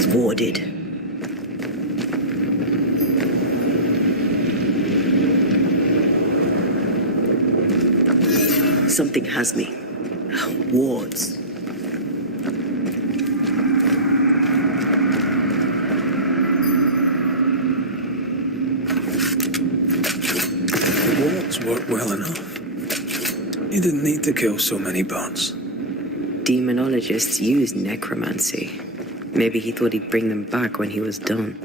is warded. Something has me. Wards. The wards work well enough. You didn't need to kill so many bots. Demonologists use necromancy. Maybe he thought he'd bring them back when he was done.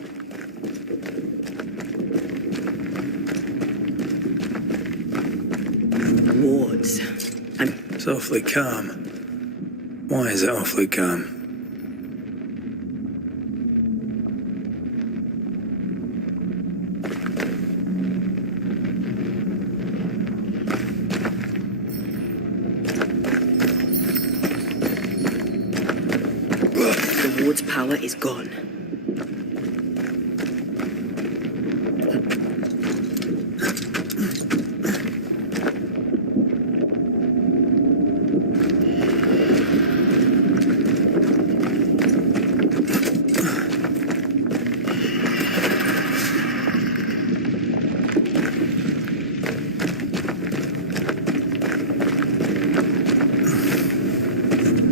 Wards. It's awfully calm. Why is it awfully calm? The ward's power is gone.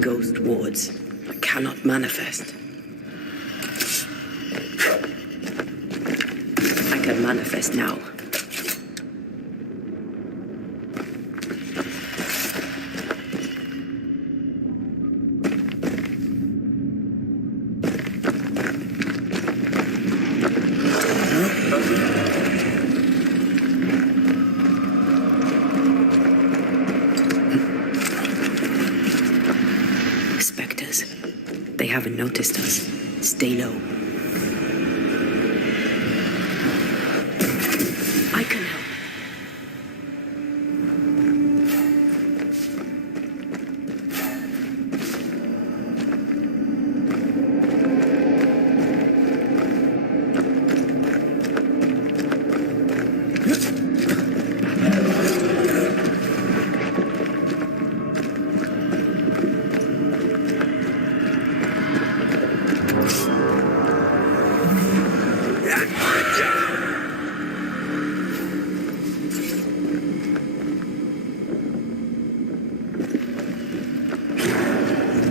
Ghost wards cannot manifest. I can manifest now. Spectres. They haven't noticed us. Stay low. I can help.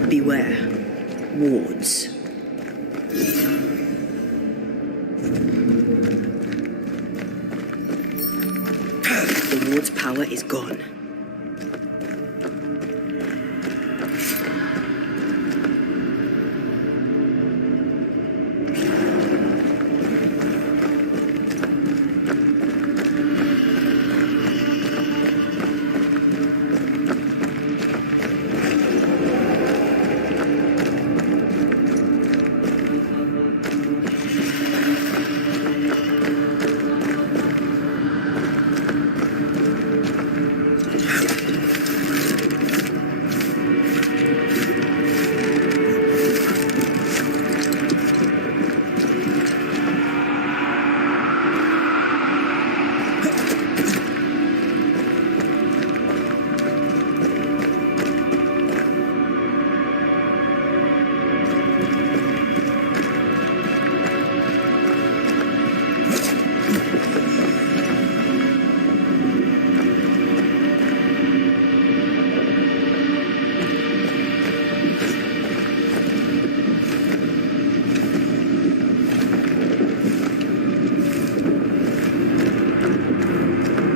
Beware. Wards. The ward's power is gone.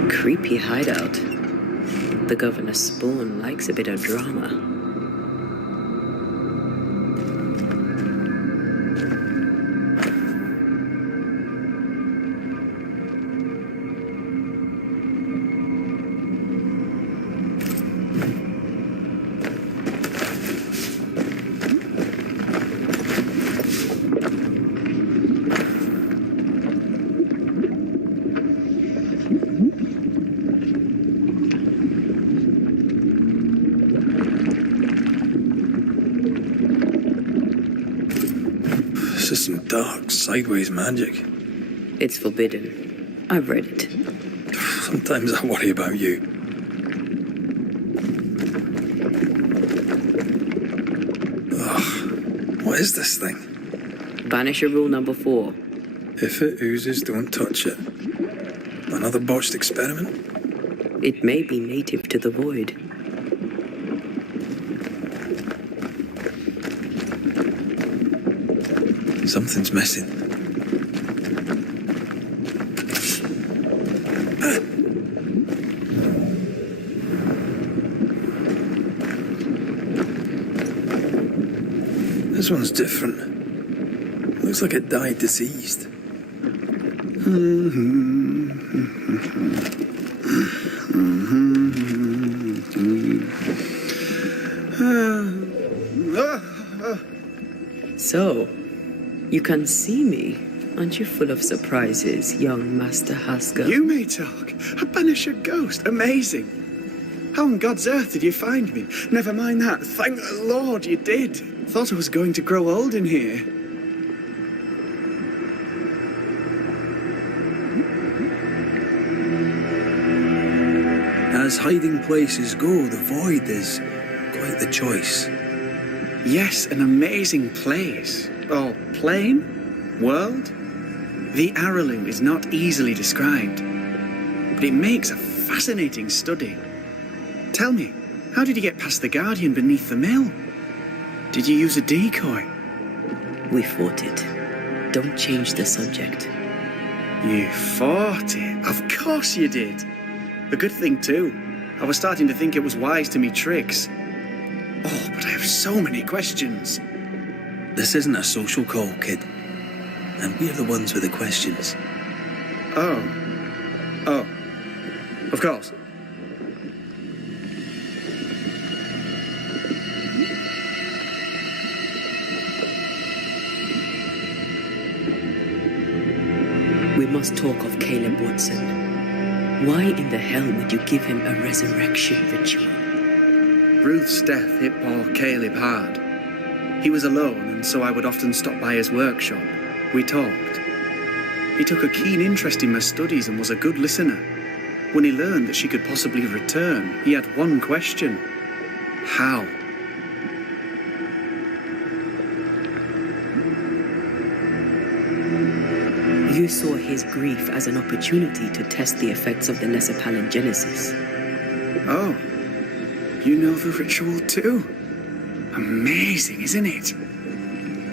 Creepy hideout. The governor's spawn likes a bit of drama. This is some dark, sideways magic. It's forbidden. I've read it. Sometimes I worry about you. Ugh. What is this thing? Banisher rule number 4. If it oozes, don't touch it. Another botched experiment? It may be native to the void. Something's missing. This one's different. Looks like it died deceased. So, you can see me. Aren't you full of surprises, young Master Haskell? You may talk. A Banisher ghost. Amazing. How on God's earth did you find me? Never mind that. Thank the Lord you did. Thought I was going to grow old in here. As hiding places go, the void is quite the choice. Yes, an amazing place. Oh, plane? World? The Araloo is not easily described, but it makes a fascinating study. Tell me, how did you get past the Guardian beneath the mill? Did you use a decoy? We fought it. Don't change the subject. You fought it? Of course you did. A good thing too. I was starting to think it was wise to me tricks. Oh, but I have so many questions. This isn't a social call, kid. And we're the ones with the questions. Oh. Oh. Of course. We must talk of Caleb Watson. Why in the hell would you give him a resurrection ritual? Ruth's death hit poor Caleb hard. He was alone, and so I would often stop by his workshop. We talked. He took a keen interest in my studies and was a good listener. When he learned that she could possibly return, he had one question. How? You saw his grief as an opportunity to test the effects of the lesser palingenesis. Oh, you know the ritual too? Amazing, isn't it?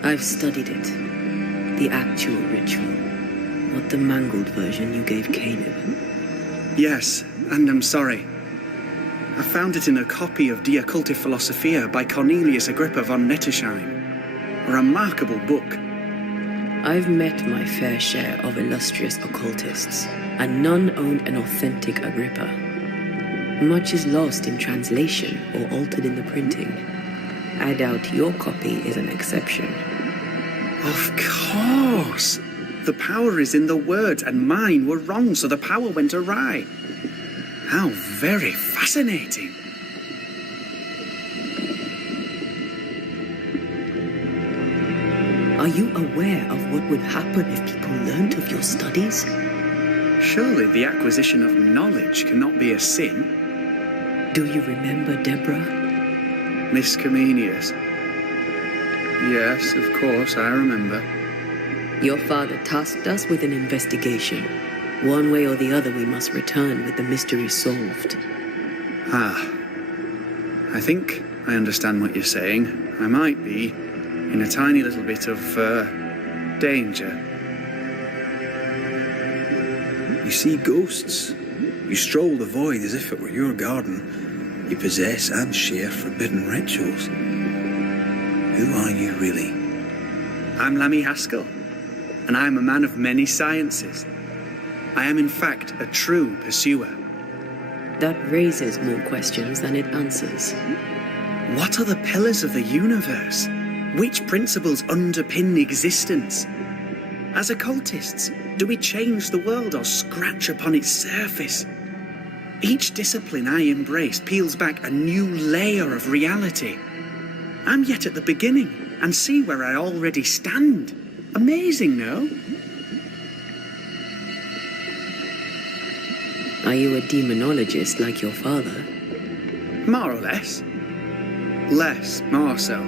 I've studied it. The actual ritual. Not the mangled version you gave Caleb. Yes, and I'm sorry. I found it in a copy of De Occulti Philosophia by Cornelius Agrippa von Nettersheim. A remarkable book. I've met my fair share of illustrious occultists, and none owned an authentic Agrippa. Much is lost in translation or altered in the printing. I doubt your copy is an exception. Of course! The power is in the words, and mine were wrong, so the power went awry. How very fascinating. Are you aware of what would happen if people learnt of your studies? Surely the acquisition of knowledge cannot be a sin. Do you remember Deborah? Miss Comenius. Yes, of course, I remember. Your father tasked us with an investigation. One way or the other, we must return with the mystery solved. Ah. I think I understand what you're saying. I might be in a tiny little bit of, danger. You see ghosts. You stroll the void as if it were your garden. You possess and share forbidden rituals. Who are you really? I'm Lammy Haskell, and I am a man of many sciences. I am in fact a true pursuer. That raises more questions than it answers. What are the pillars of the universe? Which principles underpin existence? As occultists, do we change the world or scratch upon its surface? Each discipline I embrace peels back a new layer of reality. I'm yet at the beginning, and see where I already stand. Amazing, no? Are you a demonologist like your father? More or less. More so.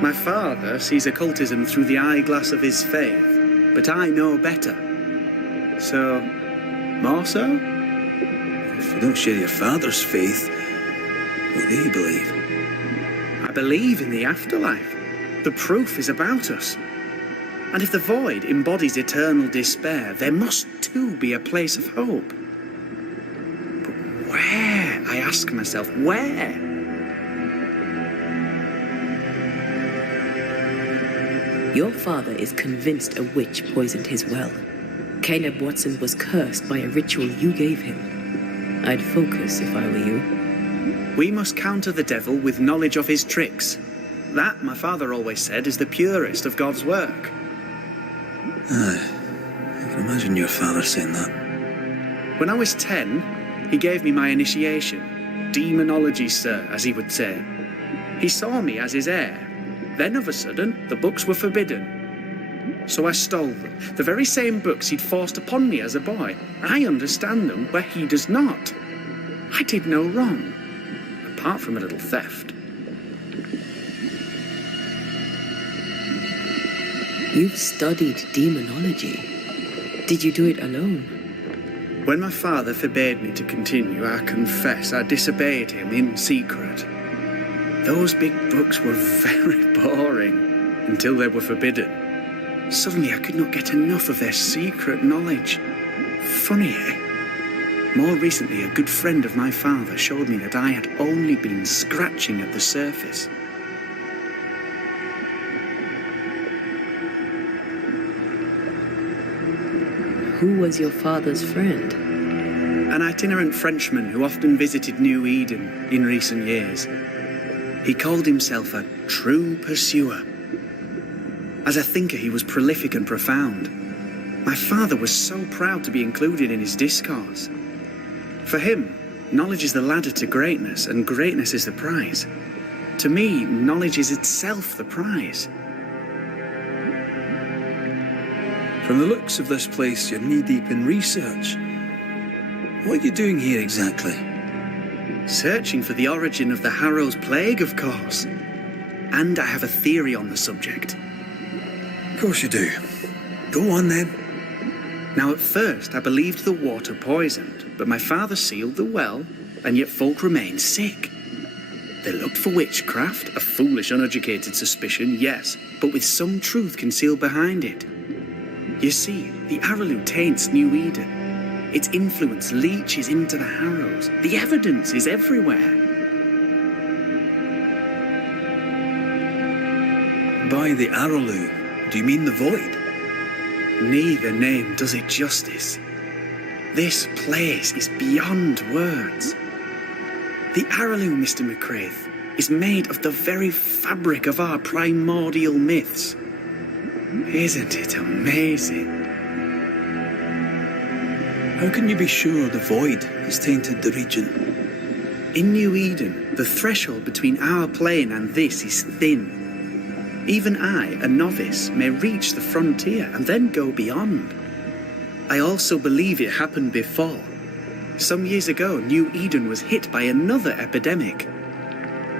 My father sees occultism through the eyeglass of his faith, but I know better. So, more so? If you don't share your father's faith, what do you believe? I believe in the afterlife. The proof is about us. And if the void embodies eternal despair, there must too be a place of hope. But where? I ask myself, where? Your father is convinced a witch poisoned his well. Caleb Watson was cursed by a ritual you gave him. I'd focus if I were you. We must counter the devil with knowledge of his tricks. That, my father always said, is the purest of God's work. Aye, I can imagine your father saying that. When I was 10, he gave me my initiation. Demonology, sir, as he would say. He saw me as his heir. Then, of a sudden, the books were forbidden. So I stole them, the very same books he'd forced upon me as a boy. I understand them where he does not. I did no wrong, apart from a little theft. You've studied demonology. Did you do it alone? When my father forbade me to continue, I confess I disobeyed him in secret. Those big books were very boring until they were forbidden. Suddenly I could not get enough of their secret knowledge. Funny, eh? More recently, a good friend of my father showed me that I had only been scratching at the surface. Who was your father's friend? An itinerant Frenchman who often visited New Eden in recent years. He called himself a true pursuer. As a thinker, he was prolific and profound. My father was so proud to be included in his discourse. For him, knowledge is the ladder to greatness, and greatness is the prize. To me, knowledge is itself the prize. From the looks of this place, you're knee-deep in research. What are you doing here exactly? Searching for the origin of the Harrow's plague, of course. And I have a theory on the subject. Of course you do. Go on then. Now, at first, I believed the water poisoned, but my father sealed the well, and yet folk remained sick. They looked for witchcraft, a foolish, uneducated suspicion, yes, but with some truth concealed behind it. You see, the Araloo taints New Eden. Its influence leaches into the Harrows. The evidence is everywhere. By the Araloo, do you mean the void? Neither name does it justice. This place is beyond words. The Araloo, Mr. McCraith, is made of the very fabric of our primordial myths. Isn't it amazing? How can you be sure the void has tainted the region? In New Eden, the threshold between our plane and this is thin. Even I, a novice, may reach the frontier and then go beyond. I also believe it happened before. Some years ago, New Eden was hit by another epidemic.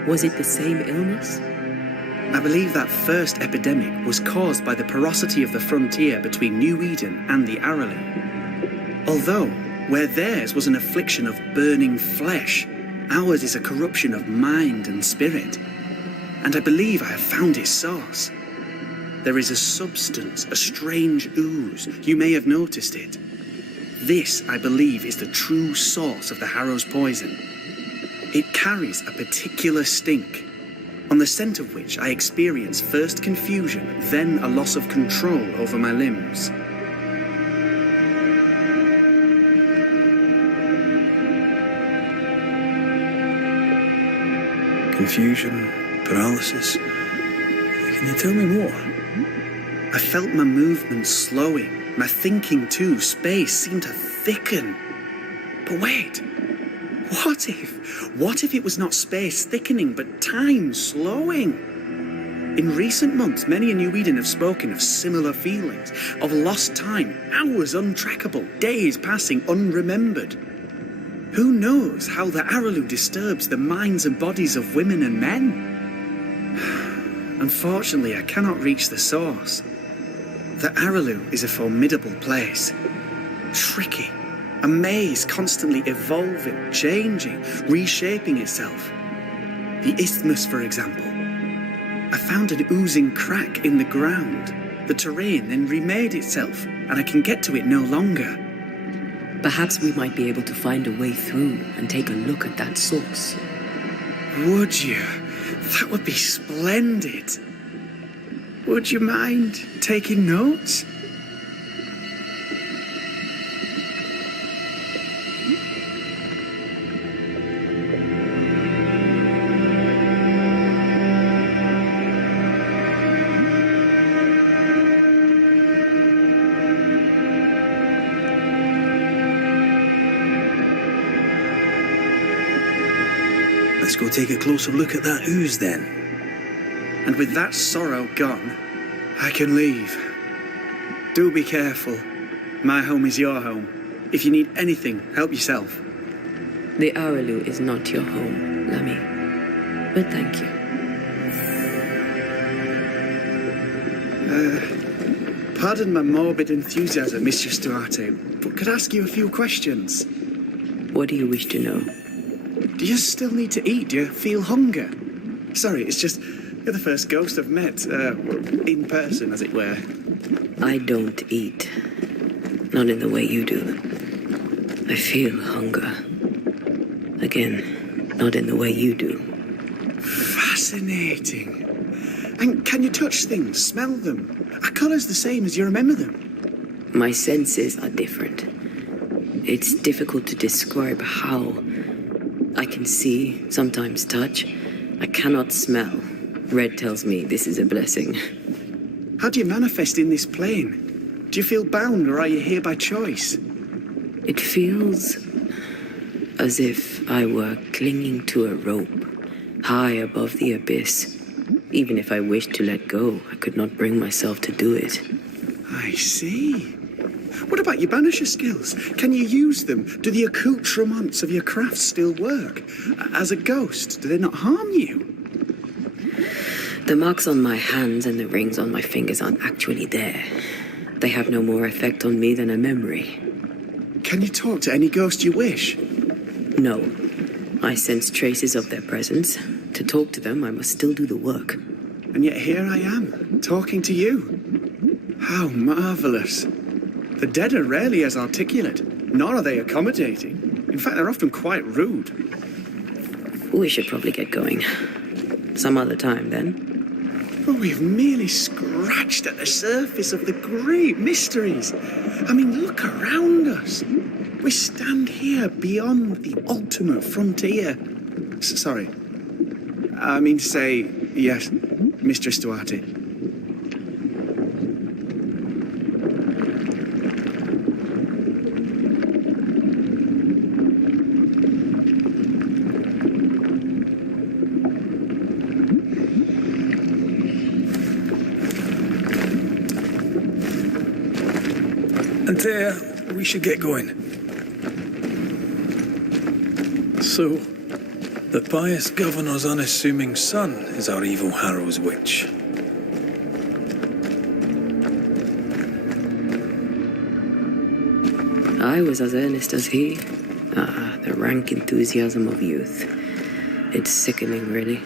Was it the same illness? I believe that first epidemic was caused by the porosity of the frontier between New Eden and the Araloo. Although, where theirs was an affliction of burning flesh, ours is a corruption of mind and spirit. And I believe I have found its source. There is a substance, a strange ooze. You may have noticed it. This, I believe, is the true source of the Harrow's poison. It carries a particular stink, on the scent of which I experience first confusion, then a loss of control over my limbs. Confusion, paralysis. Can you tell me more? I felt my movements slowing, my thinking too. Space seemed to thicken. But wait, what if it was not space thickening, but time slowing? In recent months, many in New Eden have spoken of similar feelings, of lost time, hours untrackable, days passing unremembered. Who knows how the Araloo disturbs the minds and bodies of women and men? Unfortunately, I cannot reach the source. The Araloo is a formidable place. Tricky. A maze constantly evolving, changing, reshaping itself. The isthmus, for example. I found an oozing crack in the ground. The terrain then remade itself, and I can get to it no longer. Perhaps we might be able to find a way through and take a look at that source. Would you? That would be splendid. Would you mind taking notes? Let's go take a closer look at that ooze then. And with that sorrow gone, I can leave. Do be careful. My home is your home. If you need anything, help yourself. The Araloo is not your home, Lammy. But thank you. Pardon my morbid enthusiasm, Mistress Duarte, but could I ask you a few questions? What do you wish to know? Do you still need to eat? Do you feel hunger? Sorry, it's just you're the first ghost I've met, in person, as it were. I don't eat. Not in the way you do. I feel hunger. Again, not in the way you do. Fascinating. And can you touch things, smell them? Are colours the same as you remember them? My senses are different. It's difficult to describe how. I can see, sometimes touch. I cannot smell. Red tells me this is a blessing. How do you manifest in this plane? Do you feel bound, or are you here by choice? It feels as if I were clinging to a rope, high above the abyss. Even if I wished to let go, I could not bring myself to do it. I see. What about your Banisher skills? Can you use them? Do the accoutrements of your craft still work? As a ghost, do they not harm you? The marks on my hands and the rings on my fingers aren't actually there. They have no more effect on me than a memory. Can you talk to any ghost you wish? No. I sense traces of their presence. To talk to them, I must still do the work. And yet here I am, talking to you. How marvellous. The dead are rarely as articulate, nor are they accommodating. In fact, they're often quite rude. We should probably get going. Some other time, then. But we've merely scratched at the surface of the great mysteries. I mean, look around us. We stand here beyond the ultimate frontier. Sorry. I mean to say, yes, Mistress Duarte. Antea, we should get going. So, the pious governor's unassuming son is our evil Harrow's witch. I was as earnest as he. The rank enthusiasm of youth. It's sickening, really.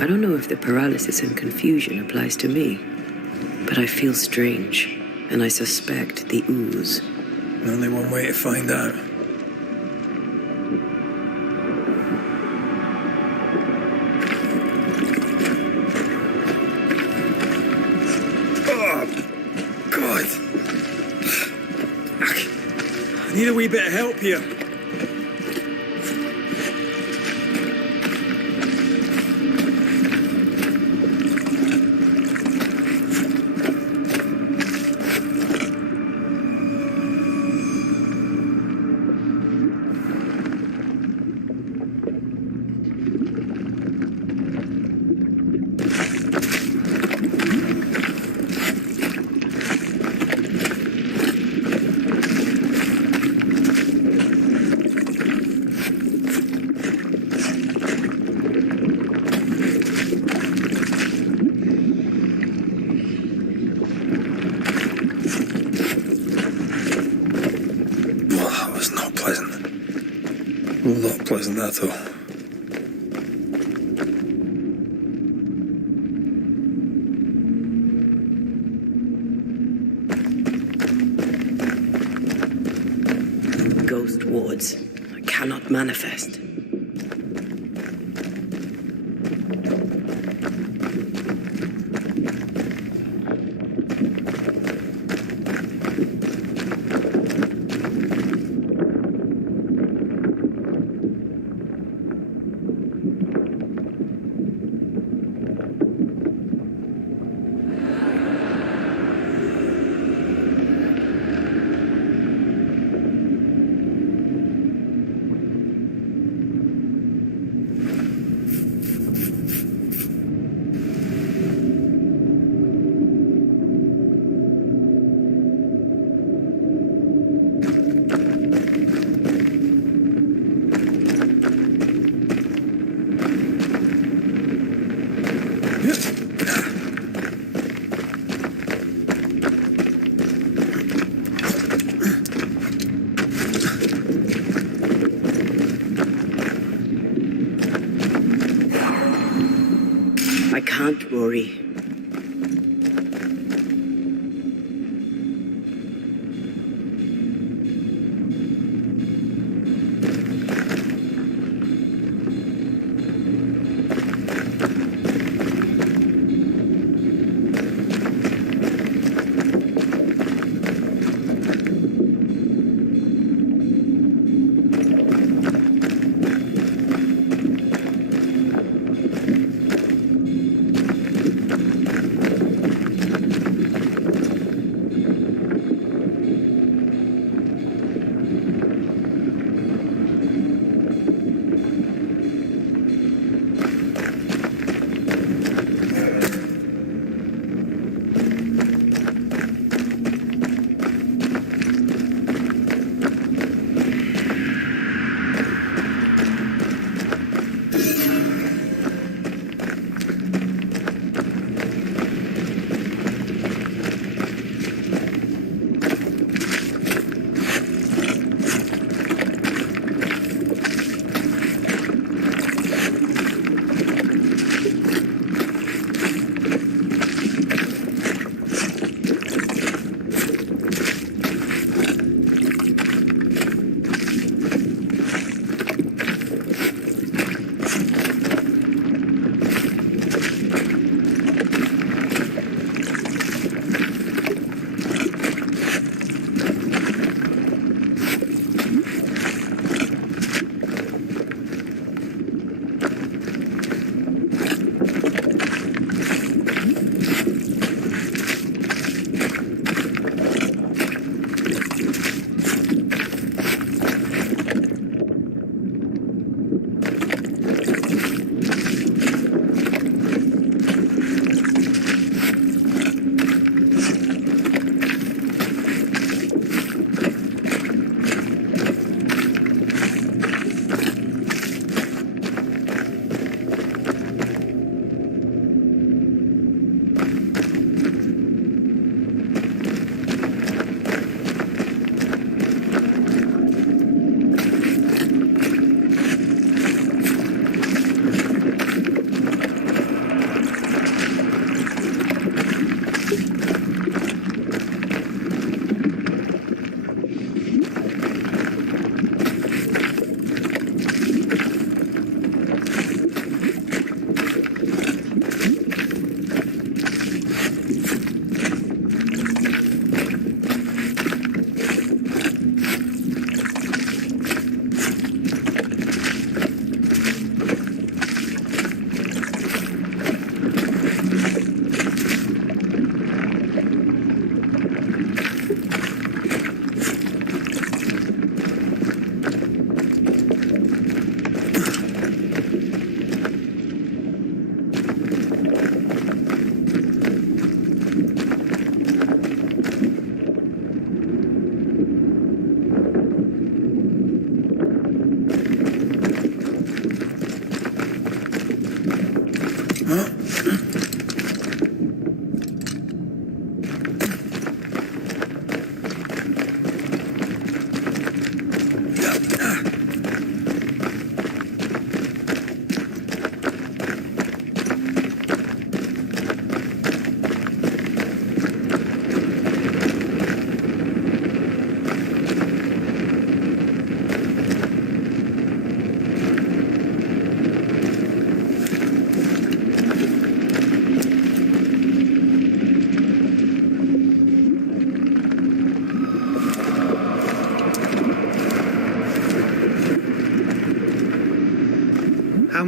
I don't know if the paralysis and confusion applies to me, but I feel strange, and I suspect the ooze. Only one way to find out. Oh, God. I need a wee bit of help here. lot pleasant, that all. Ghost wards. I cannot manifest. I can't worry.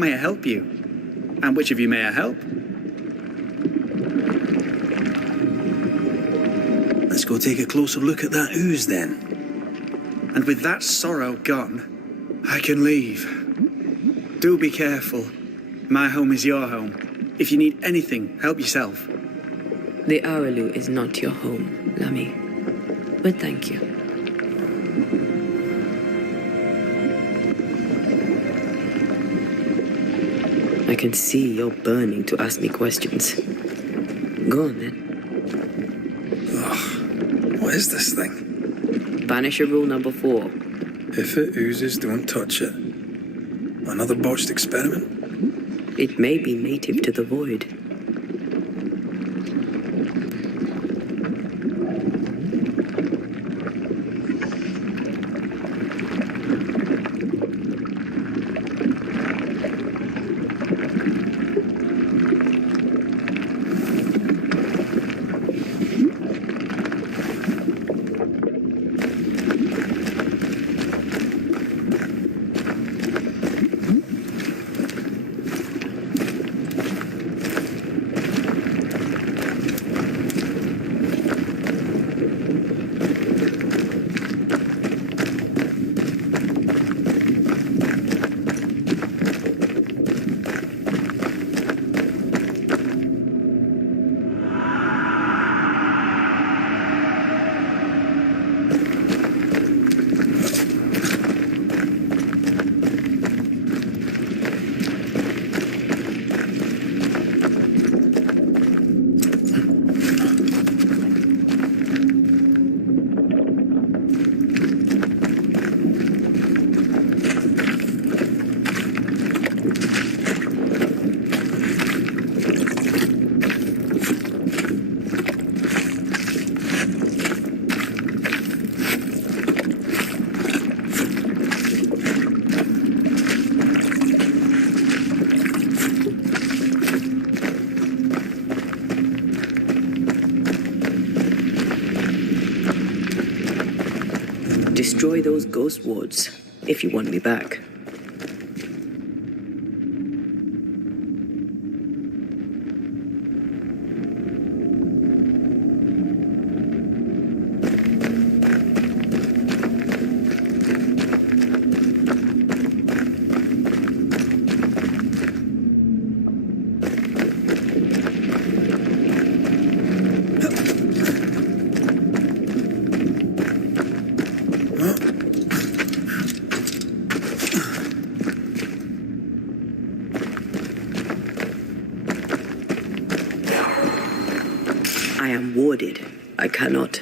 may I help you? And which of you may I help? Let's go take a closer look at that ooze then. And with that sorrow gone, I can leave. Do be careful. My home is your home. If you need anything, help yourself. The Araloo is not your home, Lamy. But thank you. I can see you're burning to ask me questions. Go on then. What is this thing? Banisher rule number 4. If it oozes, don't touch it. Another botched experiment? It may be native to the void. Destroy those ghost wards, if you want me back. I am warded. I cannot.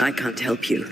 I can't help you.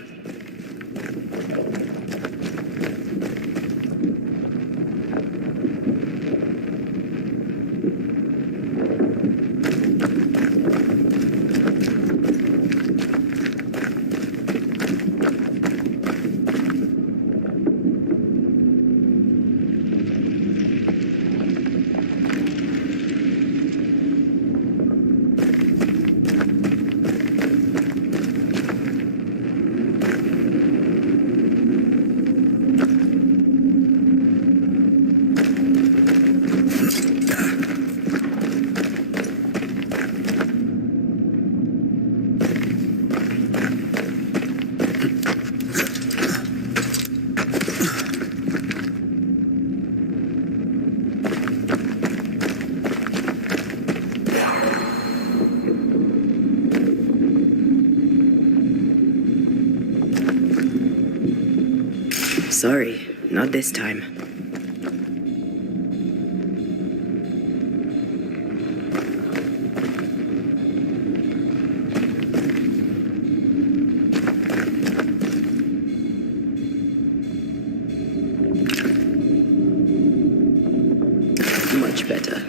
Sorry, not this time. Much better.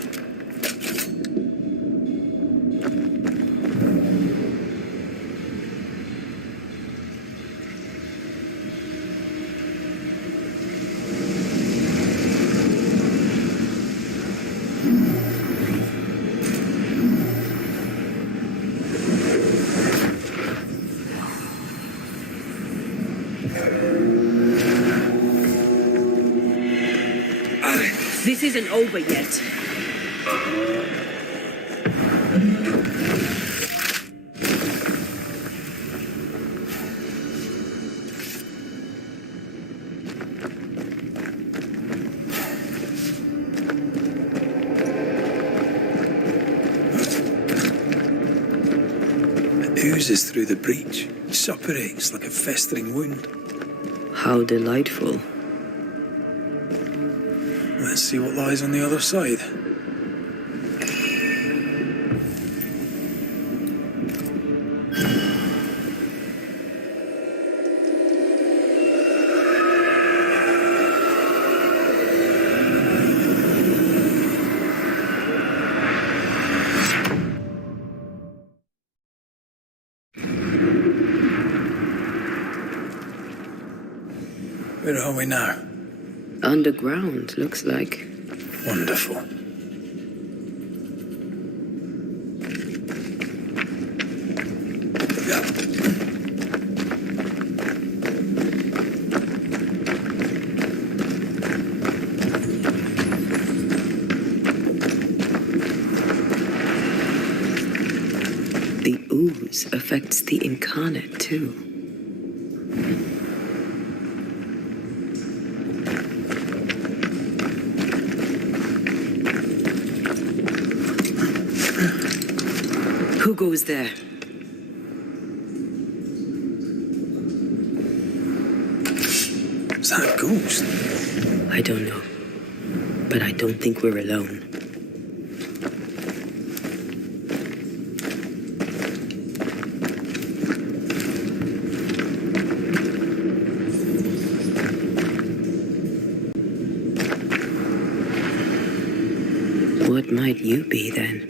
This isn't over yet. It oozes through the breach, suppurates like a festering wound. How delightful. Let's see what lies on the other side. Where are we now? Underground, looks like. Wonderful. The ooze affects the incarnate too. Who goes there? Is that a ghost? I don't know. But I don't think we're alone. What might you be then?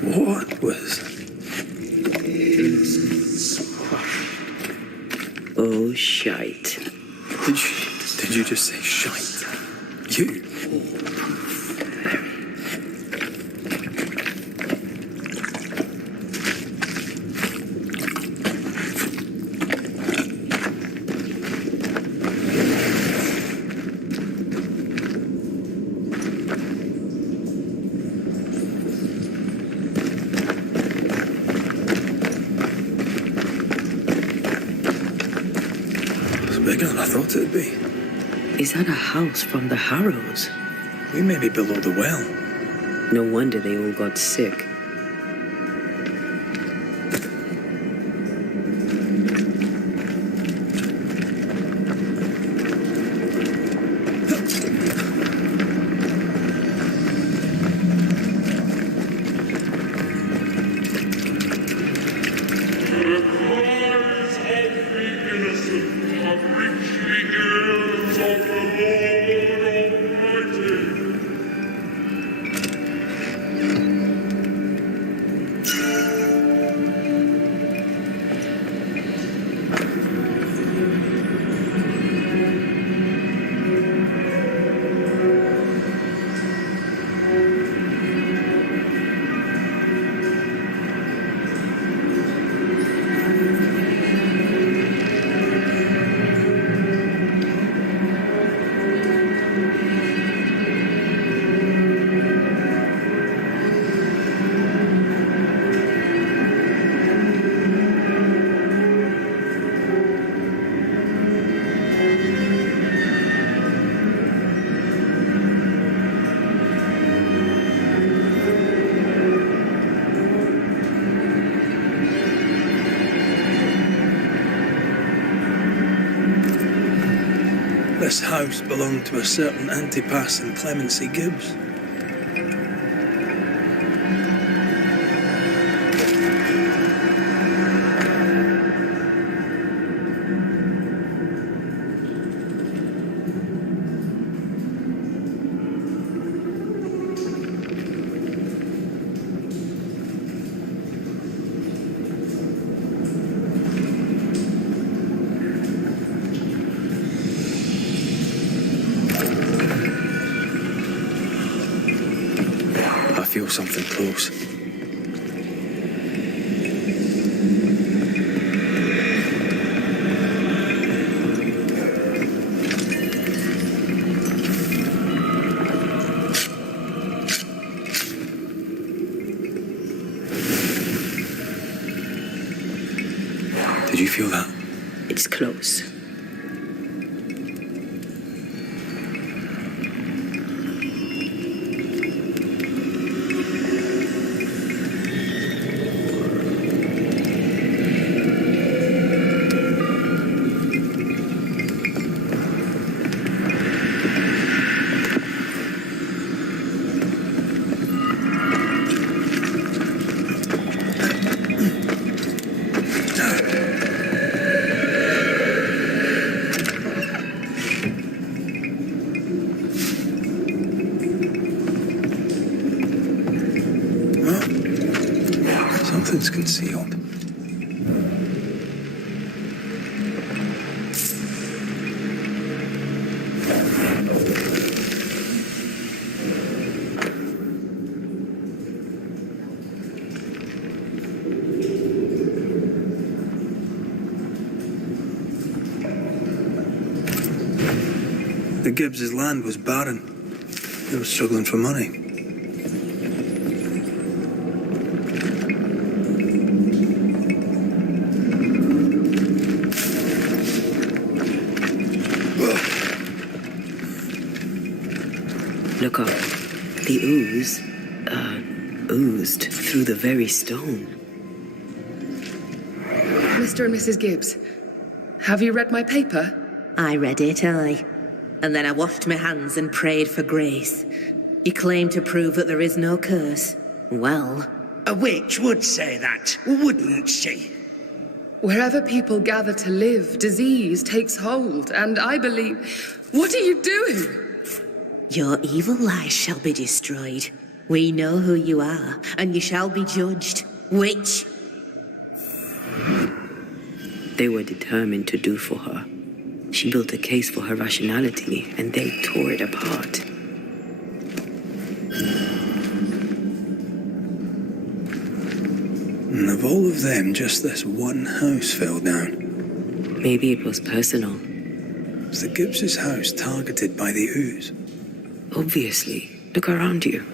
What was? Oh, shite. Did you just say shite? You? Bigger than I thought it'd be. Is that a house from the Harrows? We may be below the well. No wonder they all got sick. This house belonged to a certain Antipas and Clemency Gibbs. I feel something close. Did you feel that? It's close. Something's concealed. The Gibbs' land was barren. They were struggling for money. Look up. The ooze, oozed through the very stone. Mr. and Mrs. Gibbs, have you read my paper? I read it, aye. And then I washed my hands and prayed for grace. You claim to prove that there is no curse. Well, A witch would say that, wouldn't she? Wherever people gather to live, disease takes hold, and I believe... What are you doing? your evil lies shall be destroyed. We know who you are, and you shall be judged. Witch! They were determined to do for her. She built a case for her rationality, and they tore it apart. And of all of them, just this one house fell down. Maybe it was personal. Was the Gibbs' house targeted by the ooze? Obviously. Look around you.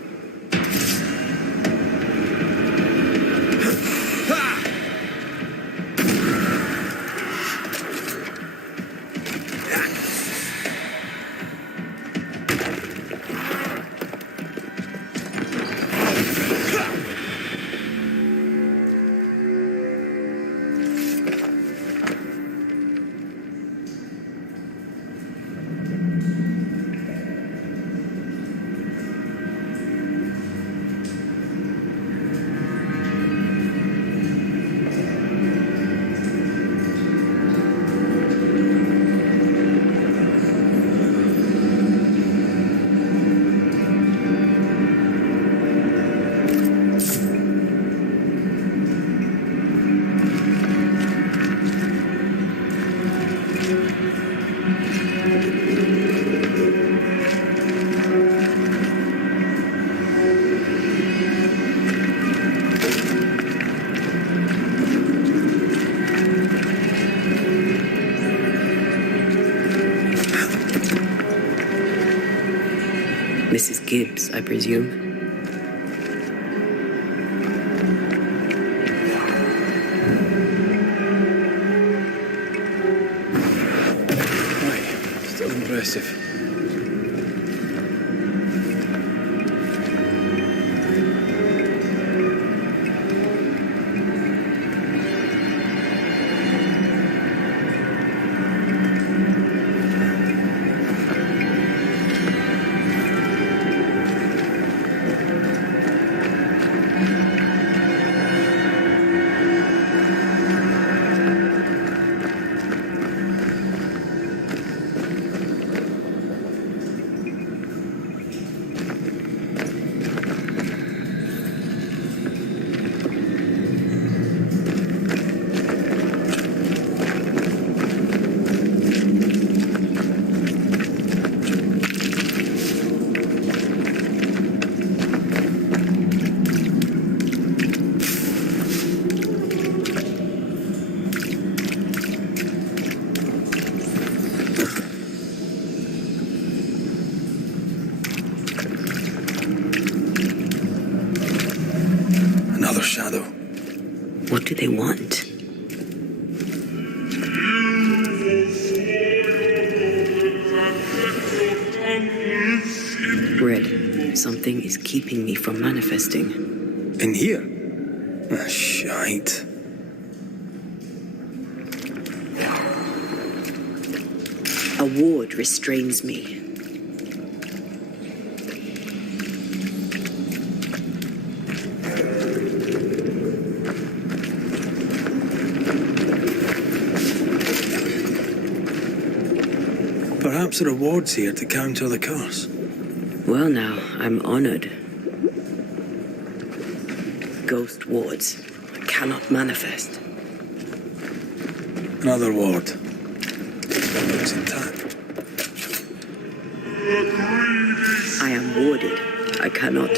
Mrs. Gibbs, I presume. Right, still impressive. Another shadow. What do they want? something is keeping me from manifesting. In here? Ah, shite. A ward restrains me. Perhaps the reward's here to counter the curse. Well now, I'm honored. Ghost wards cannot manifest. Another ward. Looks intact. I am warded. I cannot.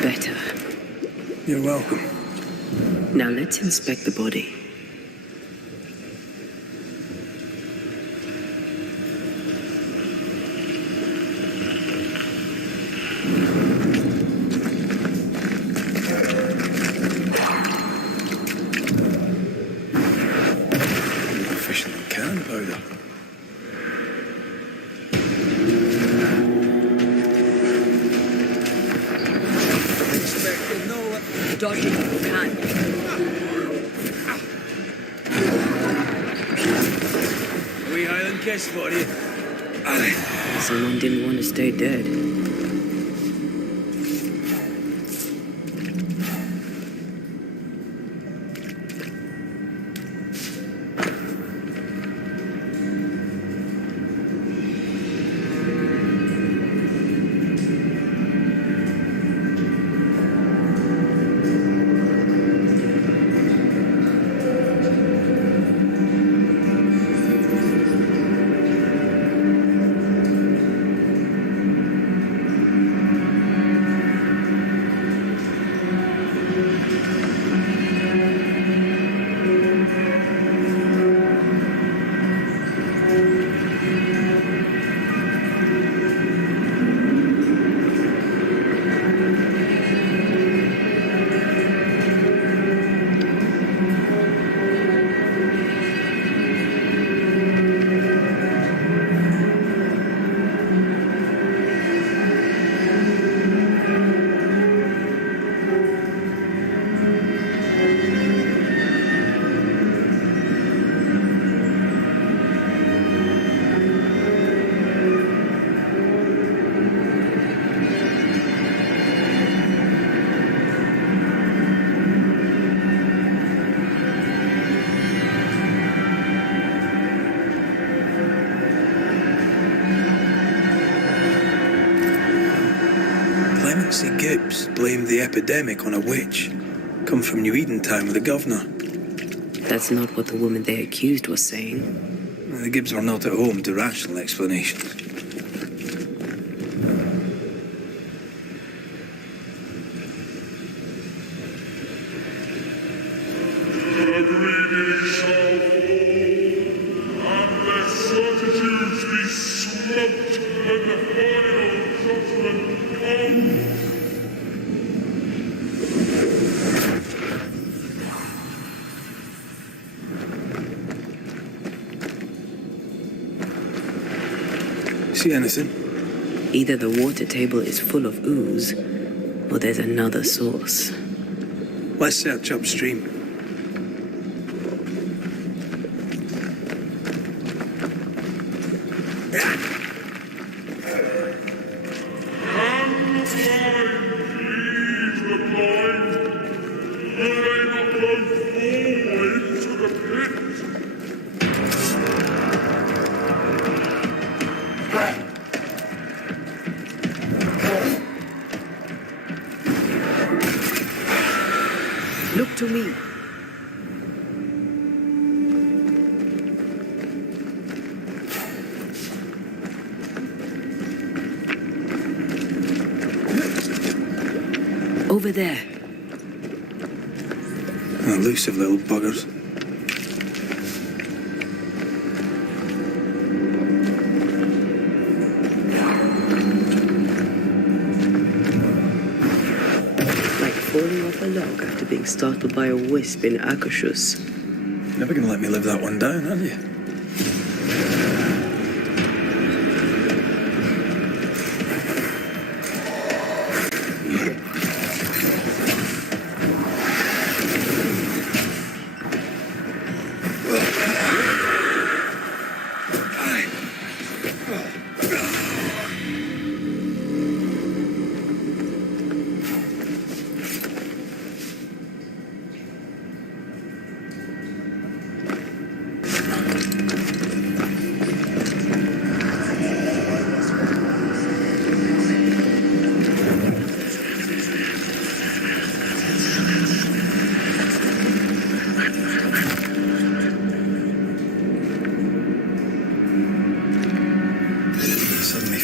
Better. You're welcome. Now let's inspect the body. Officially can powder. Dodge it if you can. We Highland kiss for you. Someone didn't want to stay dead. Clemency Gibbs blamed the epidemic on a witch. Come from New Eden Town with the governor. That's not what the woman they accused was saying. The Gibbs were not at home to rational explanations. See anything? Either the water table is full of ooze, or there's another source. Let's search upstream. Look to me. Over there. Elusive little buggers. Like falling off a log after being startled by a wisp in Akashus. Never gonna let me live that one down, are you?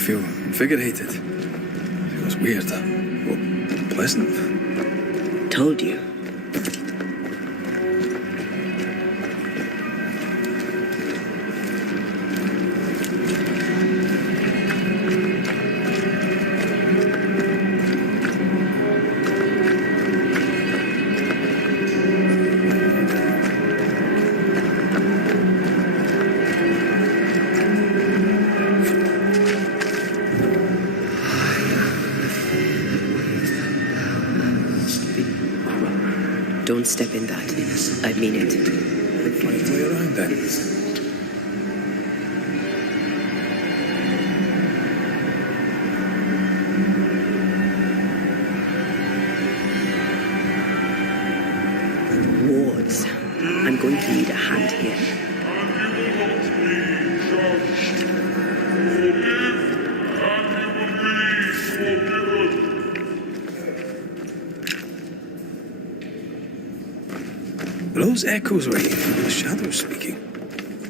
Feel invigorated. Feels weird. Well, pleasant. Told you. Don't step in that. I mean it. Find a way around then. Wards. I'm going to need a hand here. Are those echoes where you hear the shadows speaking?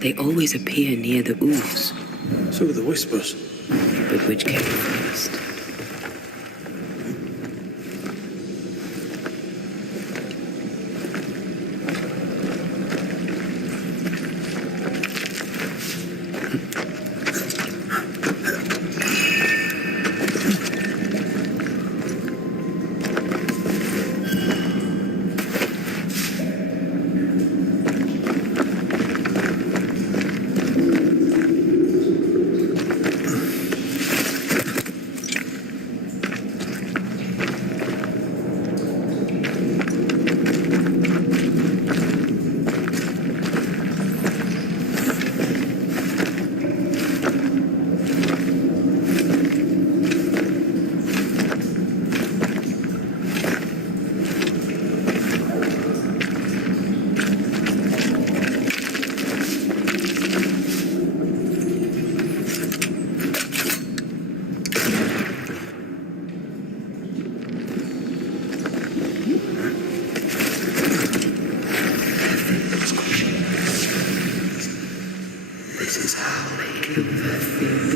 They always appear near the ooze. So do the whispers. But which came first?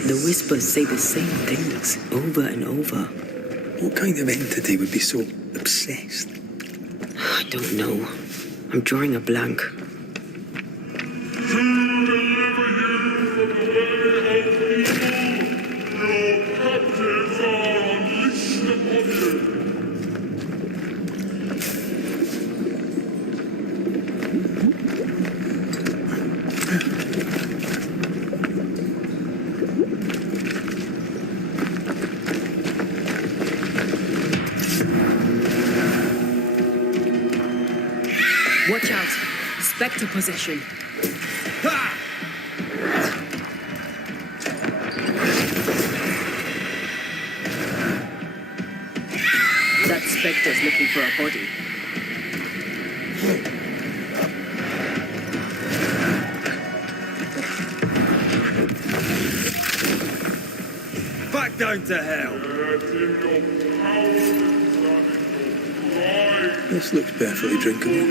The whispers say the same things over and over. What kind of entity would be so obsessed? I don't know. I'm drawing a blank. Watch out! Spectre possession. That Spectre's looking for a body. Back down to hell! This looks perfectly drinkable.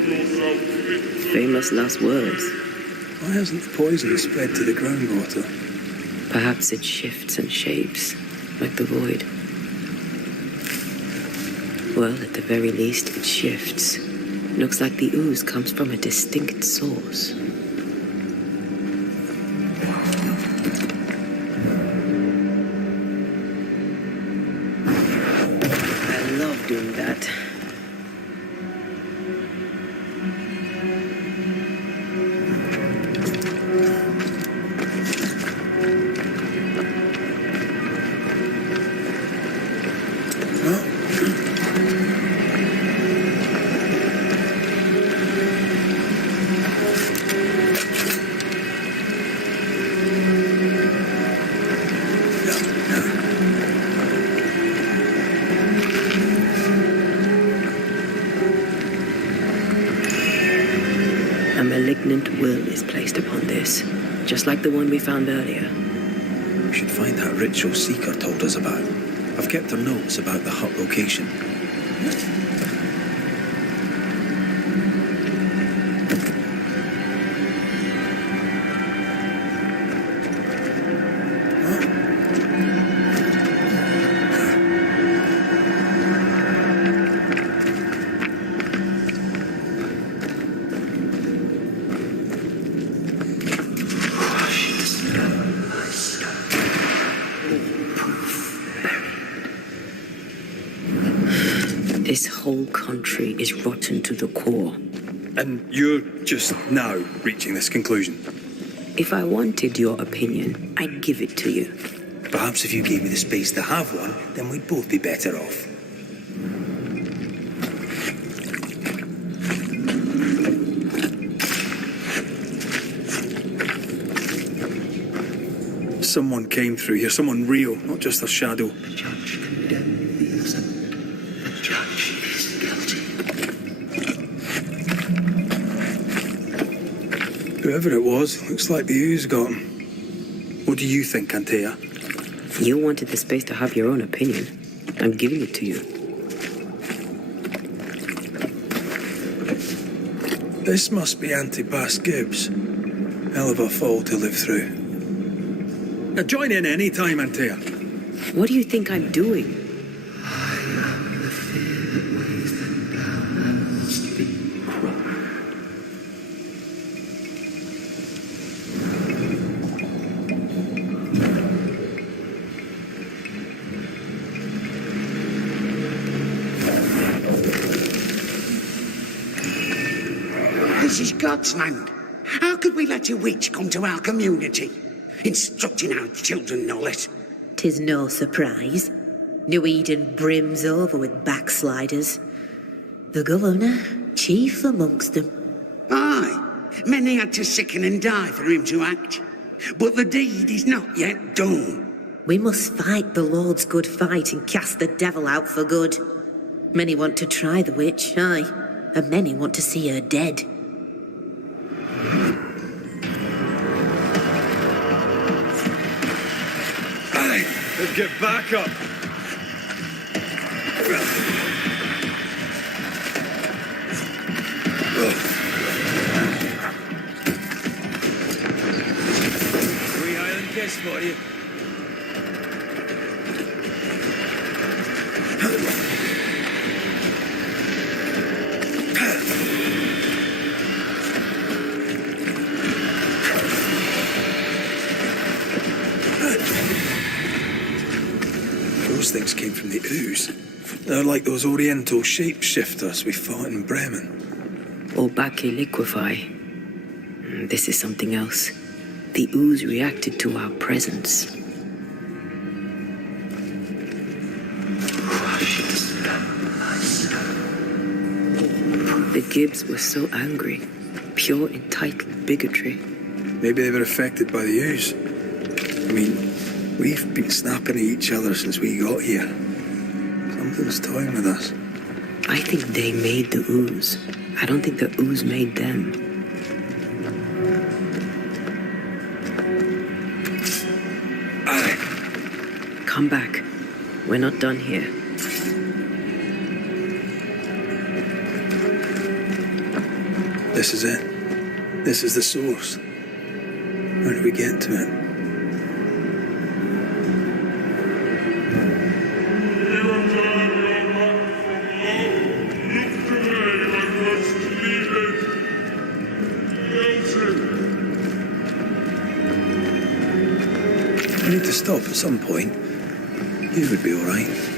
Famous last words. Why hasn't the poison spread to the groundwater? Perhaps it shifts and shapes, like the void. Well, at the very least, it shifts. Looks like the ooze comes from a distinct source. I love doing that. A malignant will is placed upon this, just like the one we found earlier. We should find that ritual Seeker told us about. I've kept her notes about the hut location. This whole country is rotten to the core. And you're just now reaching this conclusion? If I wanted your opinion, I'd give it to you. Perhaps if you gave me the space to have one, then we'd both be better off. Someone came through here, someone real, not just a shadow. The judge condemned the innocent. The judge is guilty. Whoever it was, looks like the ooze got him. What do you think, Antea? You wanted the space to have your own opinion. I'm giving it to you. This must be Antipas Gibbs. Hell of a fall to live through. Now join in any time, Antea. What do you think I'm doing? I am the fear that weighs them down and must be crushed. This is God's land. How could we let a witch come to our community? Instructing our children, no less. 'Tis no surprise. New Eden brims over with backsliders. The governor, chief amongst them. Aye, many had to sicken and die for him to act. But the deed is not yet done. We must fight the Lord's good fight and cast the devil out for good. Many want to try the witch, aye, and many want to see her dead. Let's get back up. Three Highland kiss for you. Those things came from the ooze. They're like those Oriental shapeshifters we fought in Bremen. Or Bacche liquefy. This is something else. The ooze reacted to our presence. The Gibbs were so angry. Pure entitled bigotry. Maybe they were affected by the ooze. I mean, we've been snapping at each other since we got here. Something's toying with us. I think they made the ooze. I don't think the ooze made them. Come back. We're not done here. This is it. This is the source. How do we get to it? stop at some point. You would be all right.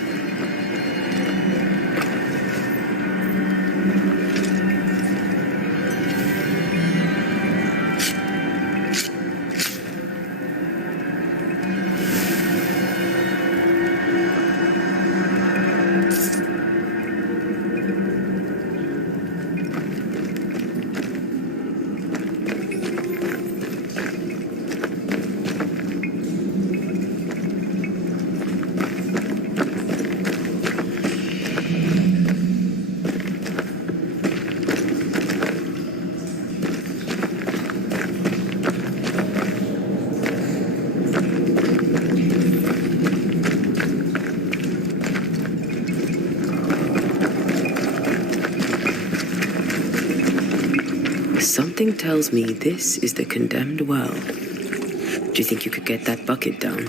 Something tells me this is the condemned well. Do you think you could get that bucket down?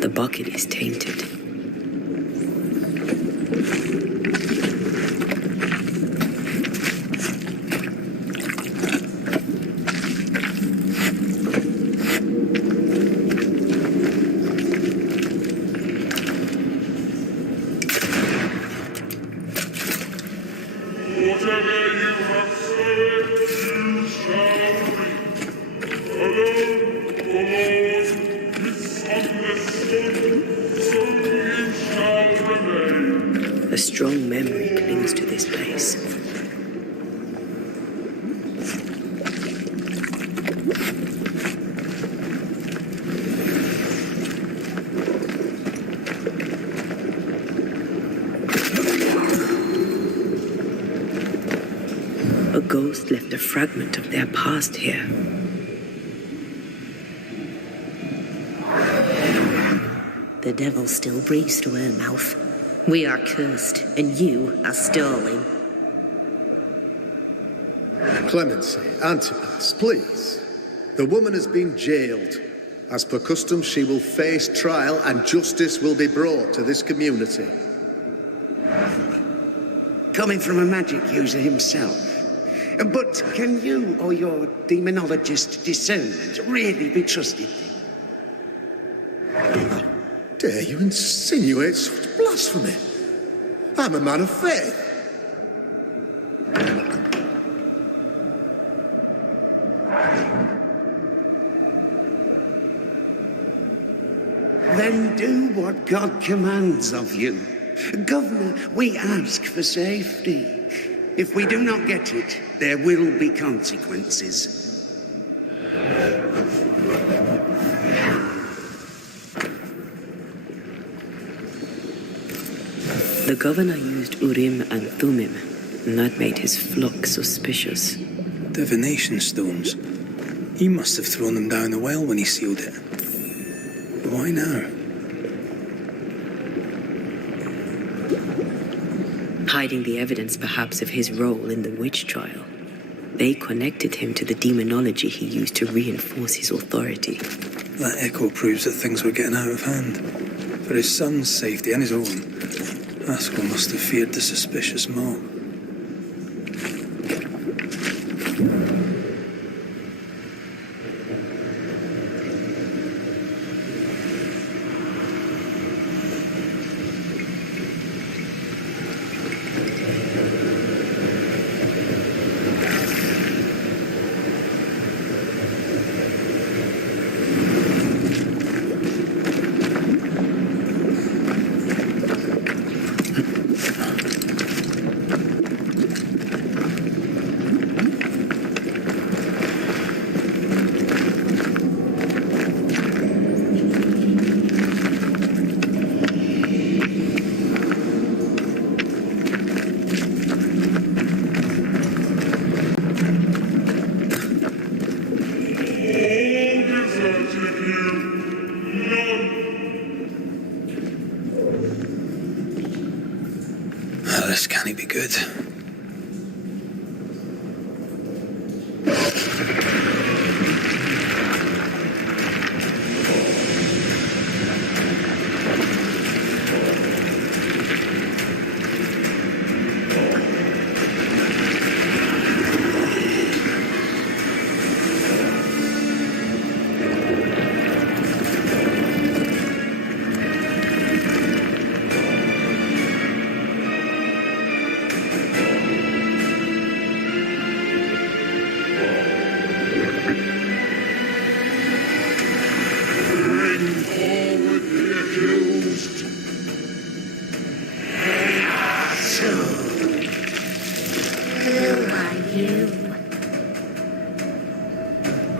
The bucket is tainted. A strong memory clings to this place. A ghost left a fragment of their past here. The devil still breathes through her mouth. We are cursed, and you are stolen. Clemency, Antipas, please. The woman has been jailed. As per custom, she will face trial and justice will be brought to this community. Coming from a magic user himself. But can you or your demonologist discernment really be trusted? Dare you insinuate such blasphemy? I'm a man of faith. Then do what God commands of you. Governor, we ask for safety. If we do not get it, there will be consequences. The governor used Urim and Thummim, and that made his flock suspicious. Divination stones. He must have thrown them down the well when he sealed it. But why now? Hiding the evidence perhaps of his role in the witch trial. They connected him to the demonology he used to reinforce his authority. That echo proves that things were getting out of hand. For his son's safety and his own, Haskell must have feared the suspicious mob.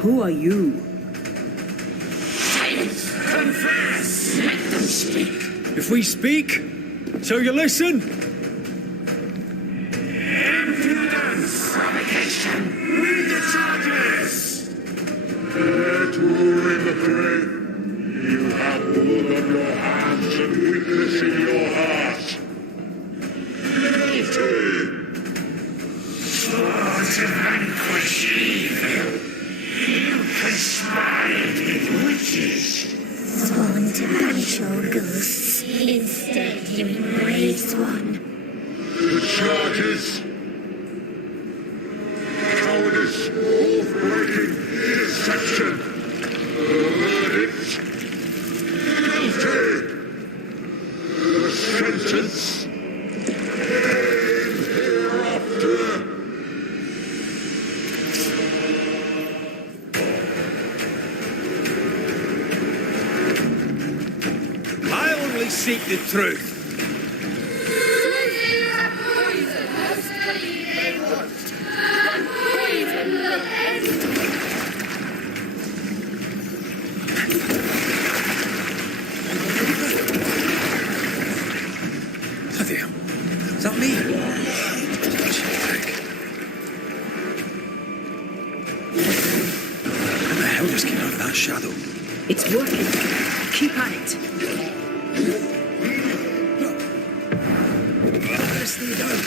Who are you? Confess! Let them speak! If we speak, so you listen? Impudence! Provocation! Read the charges! Let who in the grave. You have blood on your hands and weakness in your heart. Guilty! Swore to vanquish evil. You conspired with witches. Sworn to banish all ghosts. Instead, you embrace one. The charges. Cowardice, oath-breaking, deception. The verdict. Guilty. The sentence. Pain hereafter. I only seek the truth. Bloody hell. Is that me? How the hell just came out of that shadow? It's working. Keep at it. Let's stay down.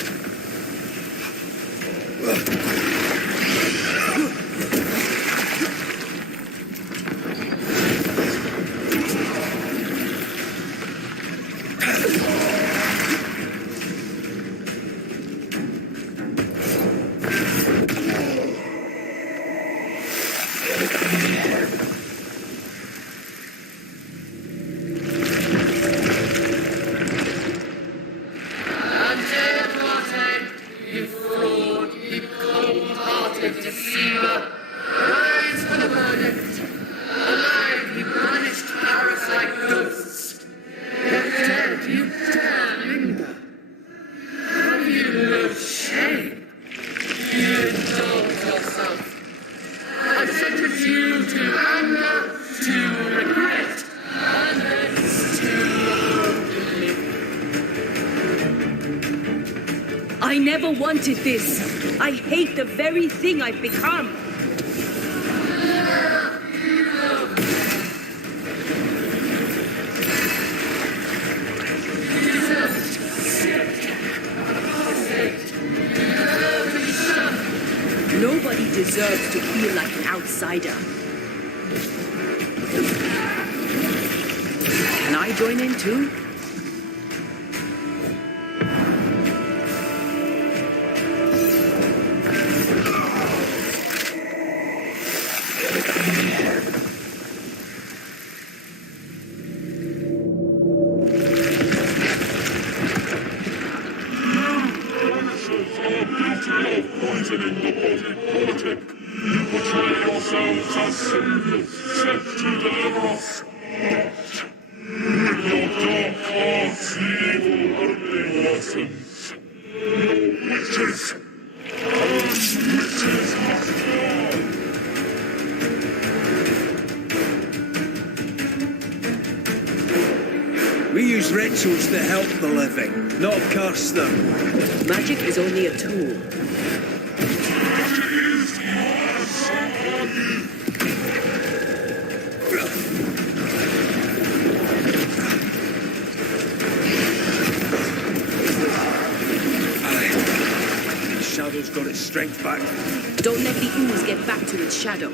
I never wanted this. I hate the very thing I've become. Nobody deserves to feel like an outsider. Can I join in too? Poisoning the body politic. You portray yourselves as saviors sent to deliver us. With your dark hearts, the evil only worsens. Your witches, cursed witches must fall. We use rituals to help the living, not curse them. Magic is only a tool. Shadow's got its strength back. Don't let the ooze get back to its shadow.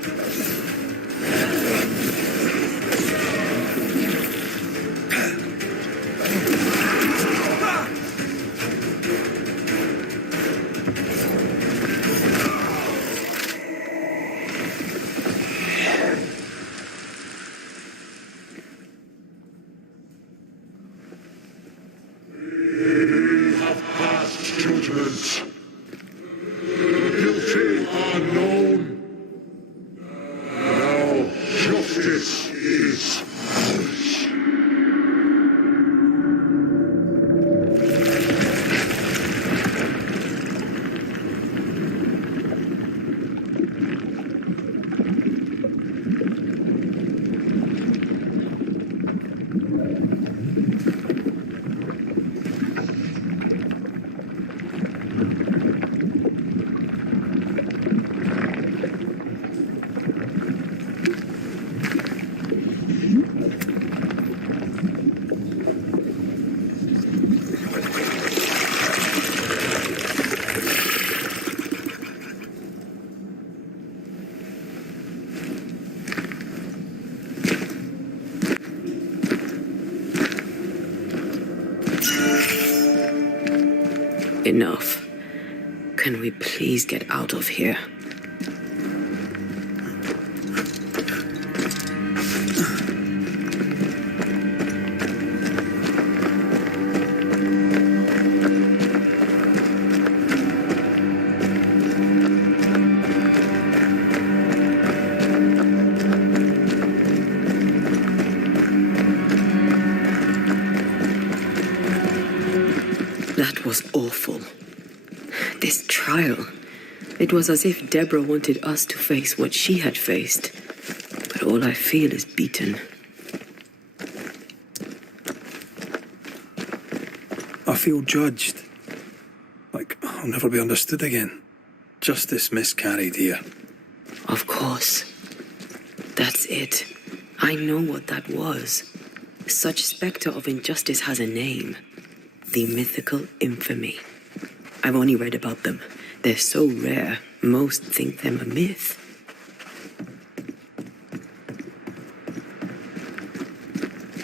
We have passed judgment. The guilty are known. Now justice Enough. Can we please get out of here? That was awful. This trial. It was as if Deborah wanted us to face what she had faced. But all I feel is beaten. I feel judged. Like I'll never be understood again. Justice miscarried here. Of course. That's it. I know what that was. Such spectre of injustice has a name. The mythical infamy. I've only read about them. They're so rare, most think them a myth.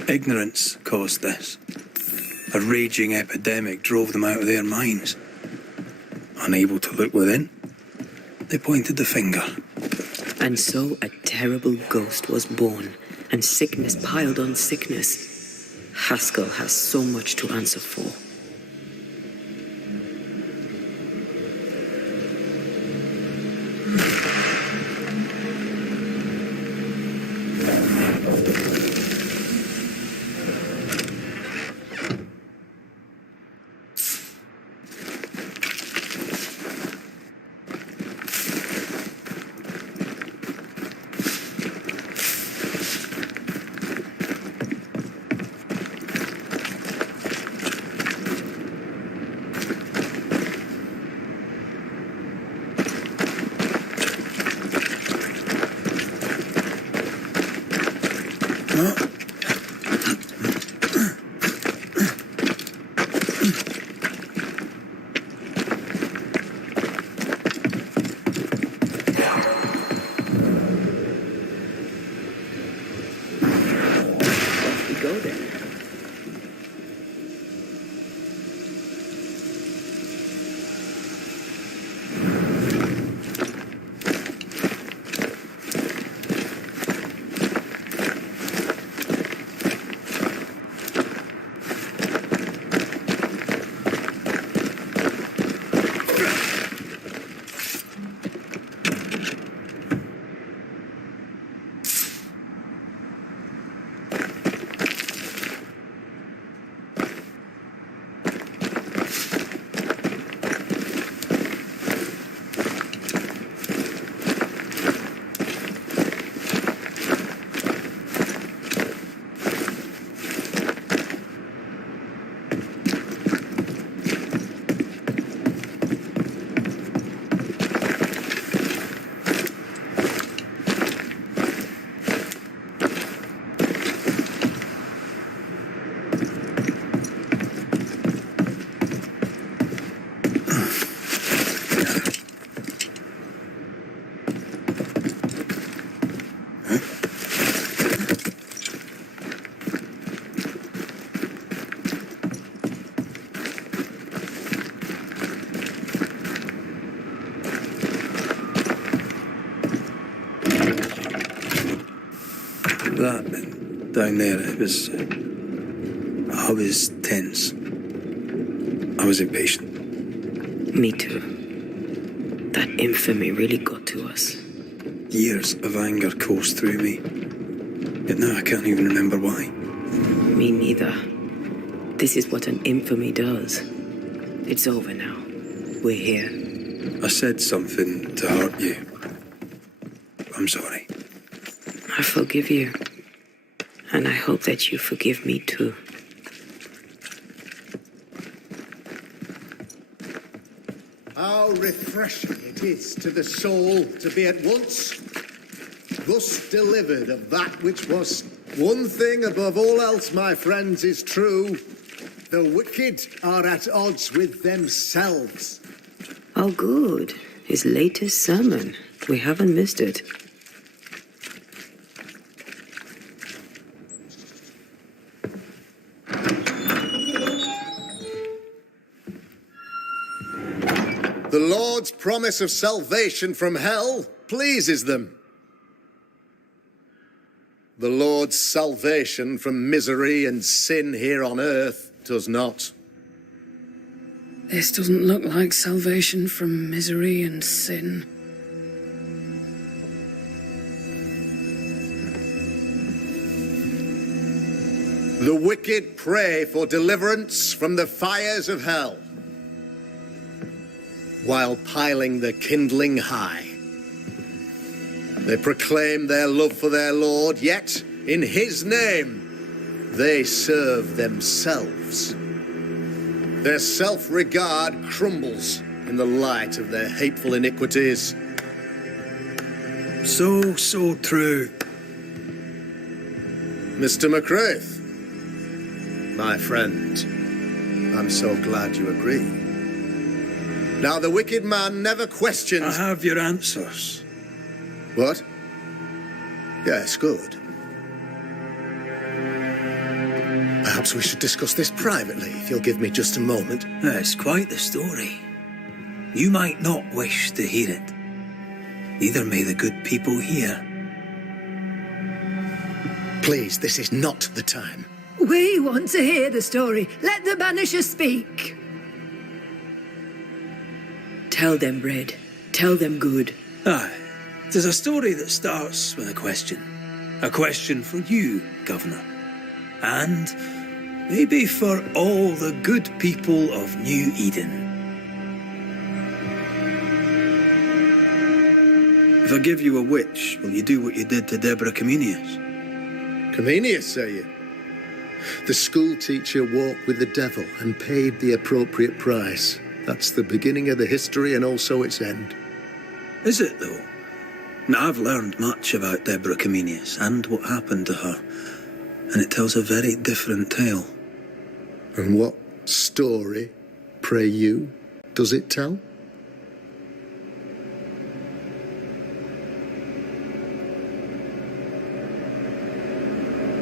Ignorance caused this. A raging epidemic drove them out of their minds. Unable to look within, they pointed the finger. And so a terrible ghost was born, and sickness piled on sickness. Haskell has so much to answer for. That down there, I was tense. I was impatient. Me too. That infamy really got to us. Years of anger coursed through me. Yet now I can't even remember why. Me neither. This is what an infamy does. It's over now. We're here. I said something to hurt you. I'm sorry. I forgive you. And I hope that you forgive me too. How refreshing it is to the soul to be at once thus delivered of that which was. One thing above all else, my friends, is true. The wicked are at odds with themselves. Oh, good. His latest sermon. We haven't missed it. Lord's promise of salvation from hell pleases them. The Lord's salvation from misery and sin here on earth does not. This doesn't look like salvation from misery and sin. The wicked pray for deliverance from the fires of hell, while piling the kindling high. They proclaim their love for their Lord, yet in his name they serve themselves. Their self-regard crumbles in the light of their hateful iniquities. So true. Mr. McCraith, my friend, I'm so glad you agree. Now, the wicked man never questions... I have your answers. What? Yes, good. Perhaps we should discuss this privately, if you'll give me just a moment. It's quite the story. You might not wish to hear it. Neither may the good people here. Please, this is not the time. We want to hear the story. Let the Banishers speak. Tell them, Red. Tell them good. Aye. There's a story that starts with a question. A question for you, Governor. And maybe for all the good people of New Eden. If I give you a witch, will you do what you did to Deborah Comenius? Comenius, say you? The school teacher walked with the devil and paid the appropriate price. That's the beginning of the history and also its end. Is it, though? Now, I've learned much about Deborah Comenius and what happened to her, and it tells a very different tale. And what story, pray you, does it tell?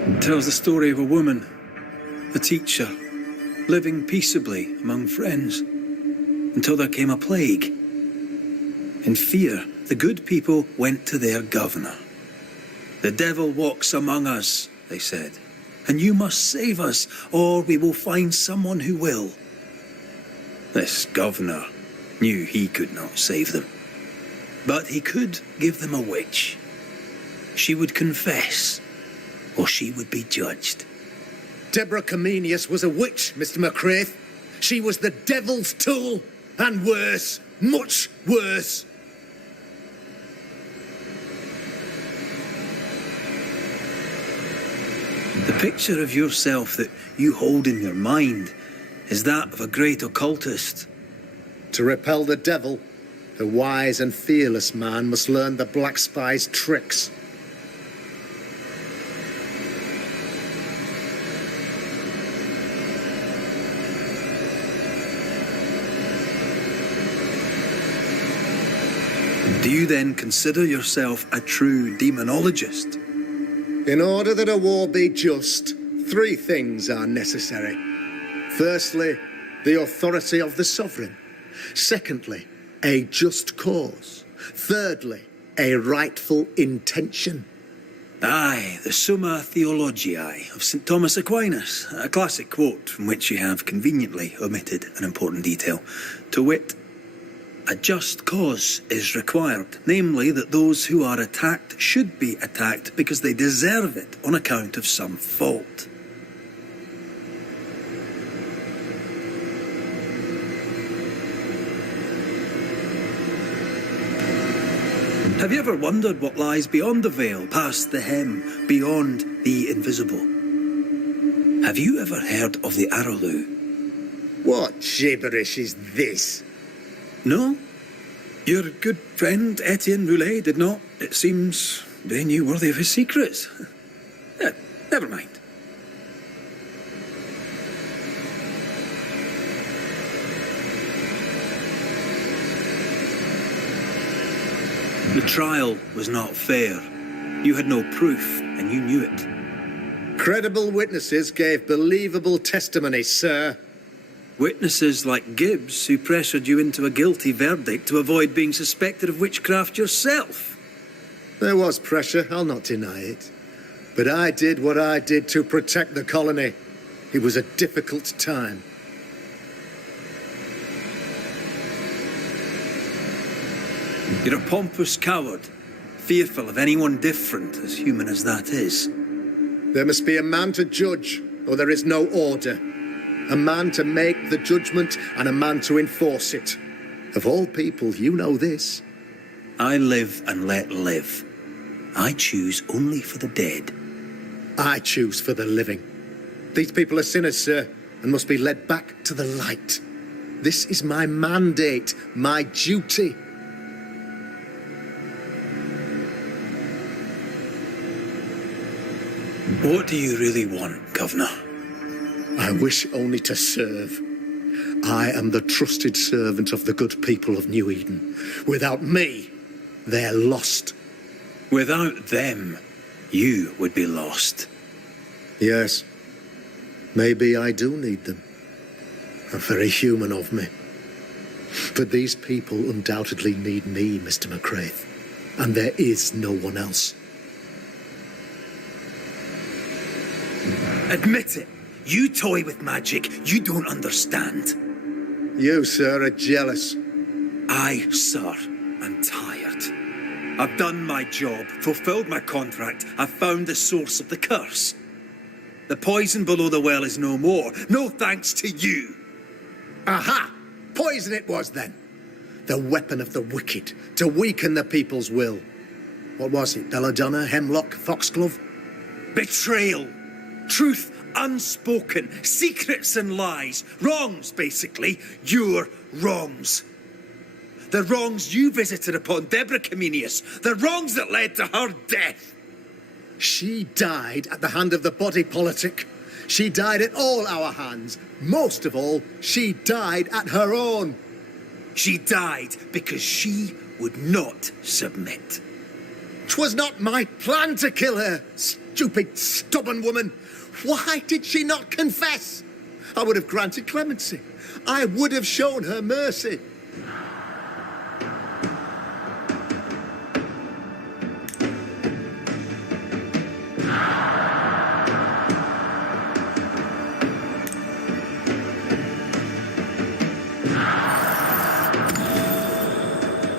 It tells the story of a woman, a teacher, living peaceably among friends, until there came a plague. In fear, the good people went to their governor. "The devil walks among us," they said, "and you must save us, or we will find someone who will." This governor knew he could not save them, but he could give them a witch. She would confess, or she would be judged. Deborah Comenius was a witch, Mr. McCraith. She was the devil's tool, and worse, much worse. The picture of yourself that you hold in your mind is that of a great occultist. To repel the devil, the wise and fearless man must learn the Black Spy's tricks. Do you then consider yourself a true demonologist? In order that a war be just, 3 things are necessary. Firstly, the authority of the sovereign. Secondly, a just cause. Thirdly, a rightful intention. Aye, the Summa Theologiae of St. Thomas Aquinas, a classic quote from which you have conveniently omitted an important detail, to wit, a just cause is required, namely that those who are attacked should be attacked because they deserve it on account of some fault. Have you ever wondered what lies beyond the veil, past the hem, beyond the invisible? Have you ever heard of the Arrowloo? What gibberish is this? No? Your good friend Etienne Roulet did not. It seems they knew worthy of his secrets. Never mind. The trial was not fair. You had no proof, and you knew it. Credible witnesses gave believable testimony, sir. Witnesses like Gibbs, who pressured you into a guilty verdict to avoid being suspected of witchcraft yourself. There was pressure, I'll not deny it. But I did what I did to protect the colony. It was a difficult time. You're a pompous coward, fearful of anyone different, as human as that is. There must be a man to judge, or there is no order. A man to make the judgment and a man to enforce it. Of all people, you know this. I live and let live. I choose only for the dead. I choose for the living. These people are sinners, sir, and must be led back to the light. This is my mandate, my duty. What do you really want, Governor? I wish only to serve. I am the trusted servant of the good people of New Eden. Without me, they're lost. Without them, you would be lost. Yes. Maybe I do need them. Very human of me. But these people undoubtedly need me, Mr. McCraith. And there is no one else. Admit it. You toy with magic you don't understand. You, sir, are jealous. I, sir, am tired. I've done my job, fulfilled my contract, I've found the source of the curse. The poison below the well is no more, no thanks to you. Aha! Poison it was then. The weapon of the wicked, to weaken the people's will. What was it, belladonna, hemlock, foxglove? Betrayal. Truth unspoken, secrets and lies. Wrongs, basically. Your wrongs. The wrongs you visited upon Deborah Comenius. The wrongs that led to her death. She died at the hand of the body politic. She died at all our hands. Most of all, she died at her own. She died because she would not submit. 'Twas not my plan to kill her, stupid, stubborn woman. Why did she not confess? I would have granted clemency. I would have shown her mercy.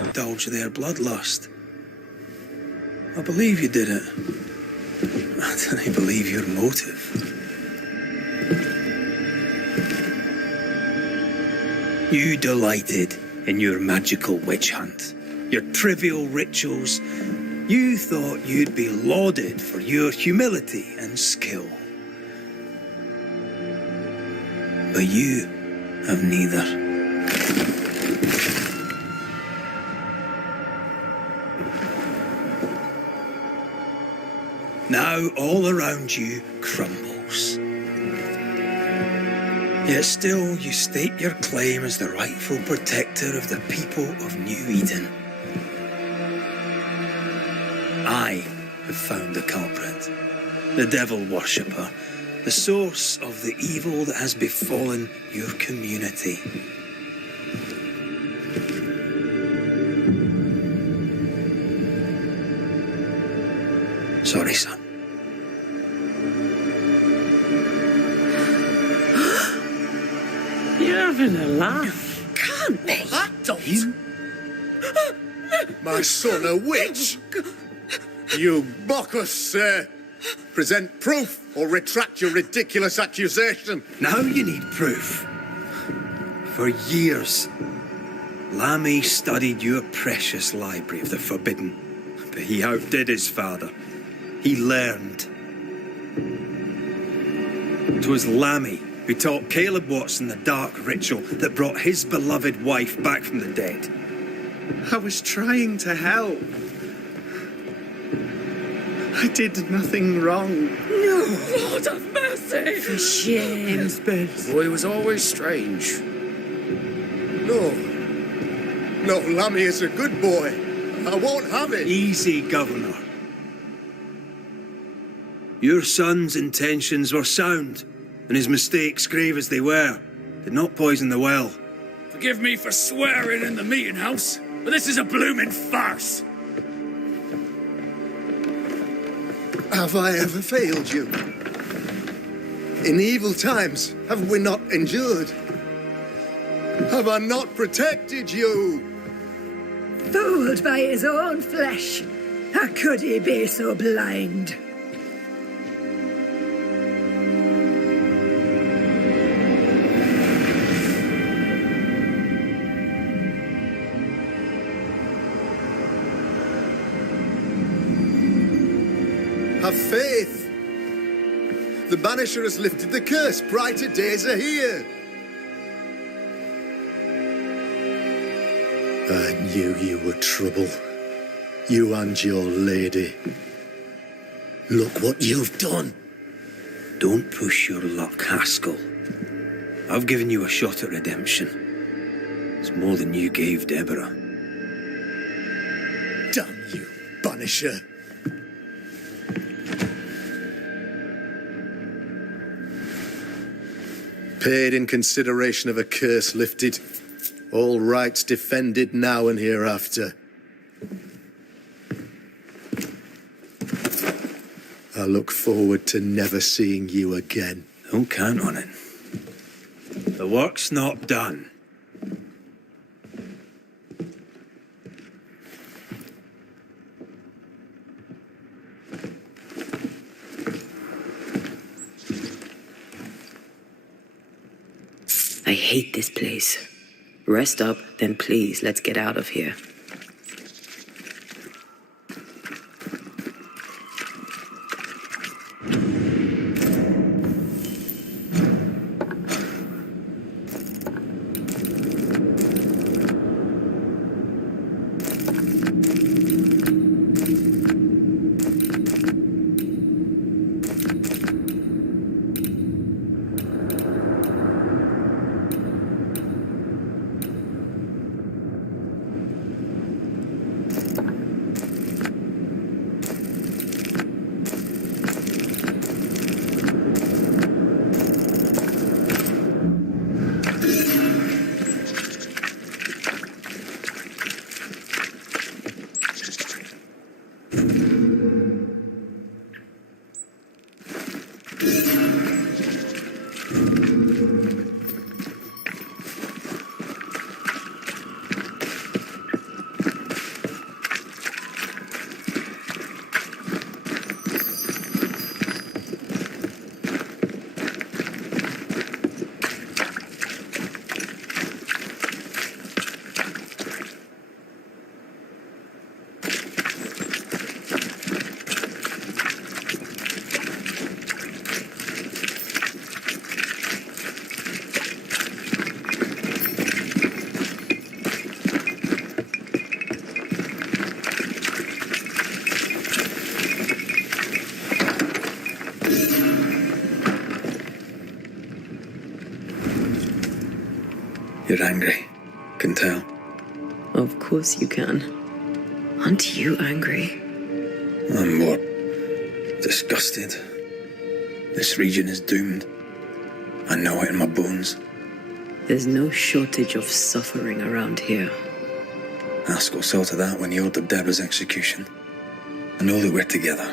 Indulge their bloodlust. I believe you did it. I don't believe your motive. You delighted in your magical witch hunt, your trivial rituals. You thought you'd be lauded for your humility and skill. But you have neither. Now all around you crumbles. Yet still you state your claim as the rightful protector of the people of New Eden. I have found the culprit, the devil worshipper, the source of the evil that has befallen your community. Sorry, son. You're having a laugh. Can't be. Don't. My son, a witch? You mock us, sir. Present proof or retract your ridiculous accusation. Now you need proof. For years, Lammy studied your precious library of the forbidden, but he outdid his father. He learned. 'Twas Lammy who taught Caleb Watson the dark ritual that brought his beloved wife back from the dead. I was trying to help. I did nothing wrong. No, Lord have mercy. For shame. Elspeth. Boy was always strange. No. No, Lammy is a good boy. I won't have it. Easy, Governor. Your son's intentions were sound, and his mistakes, grave as they were, did not poison the well. Forgive me for swearing in the meeting house, but this is a blooming farce. Have I ever failed you? In evil times, have we not endured? Have I not protected you? Fooled by his own flesh. How could he be so blind? Have faith. The Banisher has lifted the curse. Brighter days are here. I knew you were trouble. You and your lady. Look what you've done. Don't push your luck, Haskell. I've given you a shot at redemption. It's more than you gave Deborah. Damn you, Banisher. Paid in consideration of a curse lifted. All rights defended now and hereafter. I look forward to never seeing you again. Don't count on it. The work's not done. I hate this place. Rest up, then please, let's get out of here. You're angry. Can tell. Of course you can. Aren't you angry? I'm more disgusted. This region is doomed. I know it in my bones. There's no shortage of suffering around here. Haskell saw to that when he ordered Deborah's execution. I know that we're together,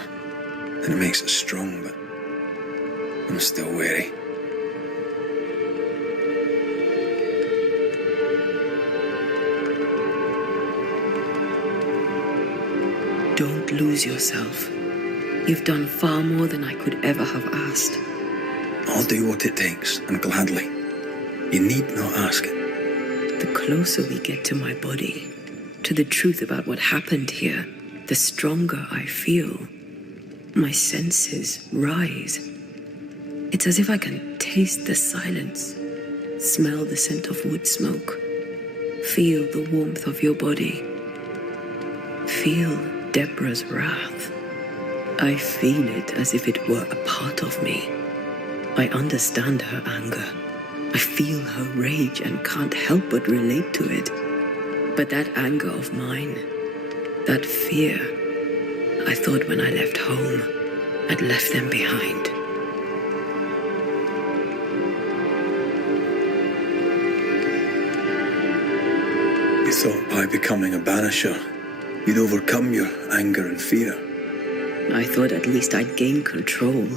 and it makes us strong, but I'm still wary. Don't lose yourself. You've done far more than I could ever have asked. I'll do what it takes, and gladly. You need not ask it. The closer we get to my body, to the truth about what happened here, the stronger I feel. My senses rise. It's as if I can taste the silence, smell the scent of wood smoke, feel the warmth of your body, feel Deborah's wrath. I feel it as if it were a part of me. I understand her anger. I feel her rage and can't help but relate to it. But that anger of mine, that fear, I thought when I left home, I'd left them behind. thought by becoming a banisher, you'd overcome your anger and fear. I thought at least I'd gain control.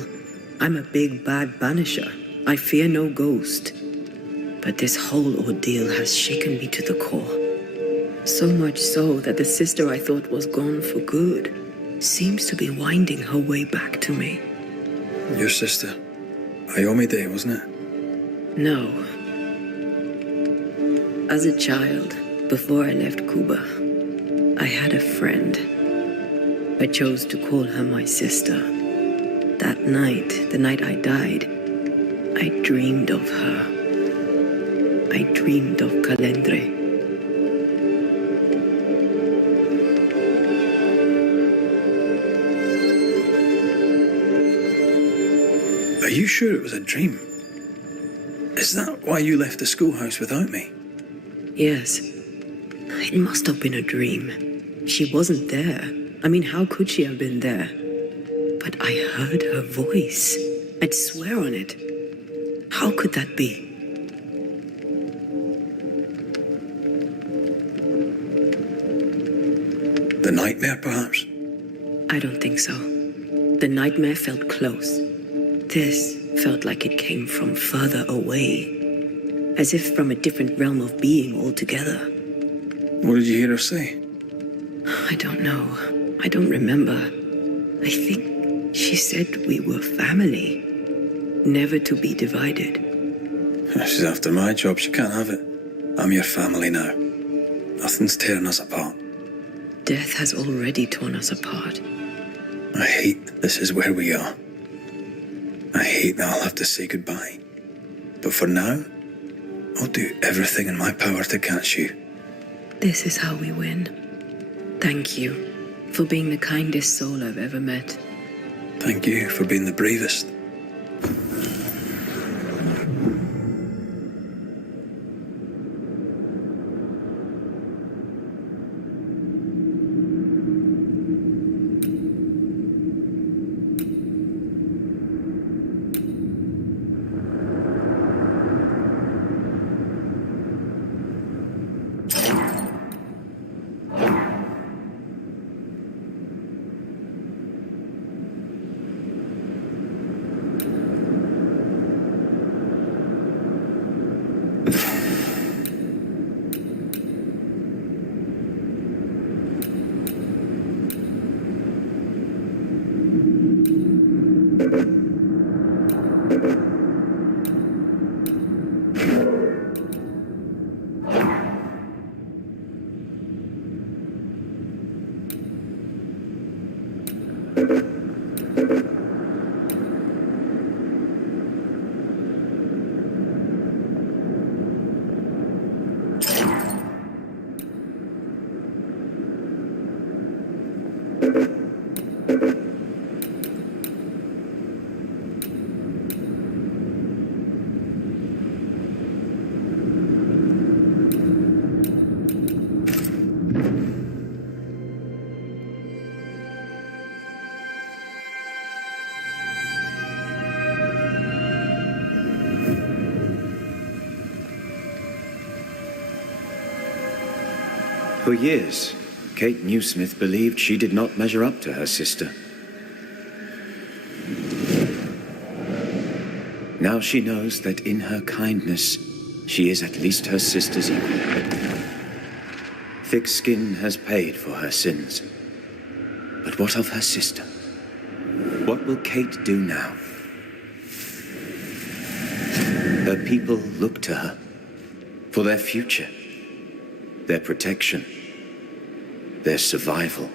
I'm a big bad banisher. I fear no ghost. But this whole ordeal has shaken me to the core. So much so that the sister I thought was gone for good seems to be winding her way back to me. Your sister, Ayomide, wasn't it? No. As a child, before I left Cuba, I had a friend. I chose to call her my sister. That night, the night I died, I dreamed of her. I dreamed of Calendre. Are you sure it was a dream? Is that why you left the schoolhouse without me? Yes. It must have been a dream. She wasn't there. I mean, how could she have been there? But I heard her voice. I'd swear on it. How could that be? The nightmare, perhaps? I don't think so. The nightmare felt close. This felt like it came from further away. As if from a different realm of being altogether. What did you hear her say? I don't know. I don't remember. I think she said we were family. Never to be divided. She's after my job. She can't have it. I'm your family now. Nothing's tearing us apart. Death has already torn us apart. I hate this is where we are. I hate that I'll have to say goodbye. But for now, I'll do everything in my power to catch you. This is how we win. Thank you for being the kindest soul I've ever met. Thank you for being the bravest. For years, Kate Newsmith believed she did not measure up to her sister. Now she knows that in her kindness, she is at least her sister's equal. Thick skin has paid for her sins. But what of her sister? What will Kate do now? Her people look to her for their future, their protection, their survival.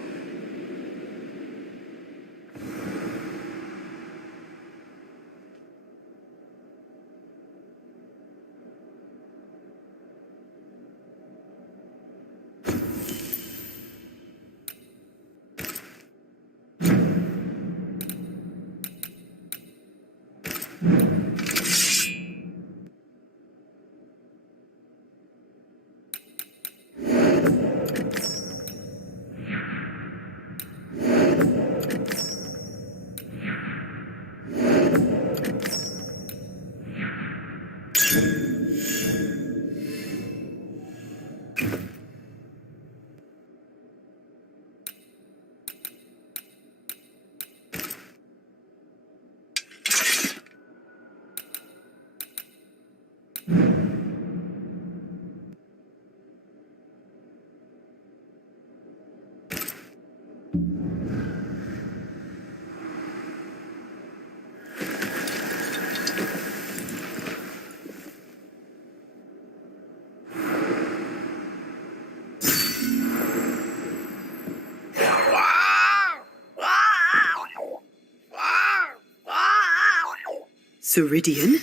Ceridian?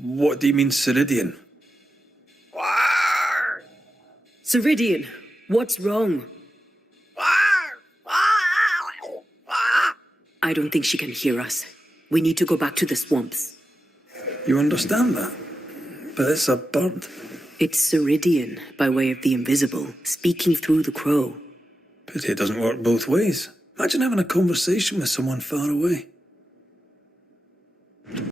What do you mean, Ceridian? Ceridian, what's wrong? I don't think she can hear us. We need to go back to the swamps. You understand that? But it's a bird. It's Ceridian, by way of the invisible, speaking through the crow. Pity it doesn't work both ways. Imagine having a conversation with someone far away.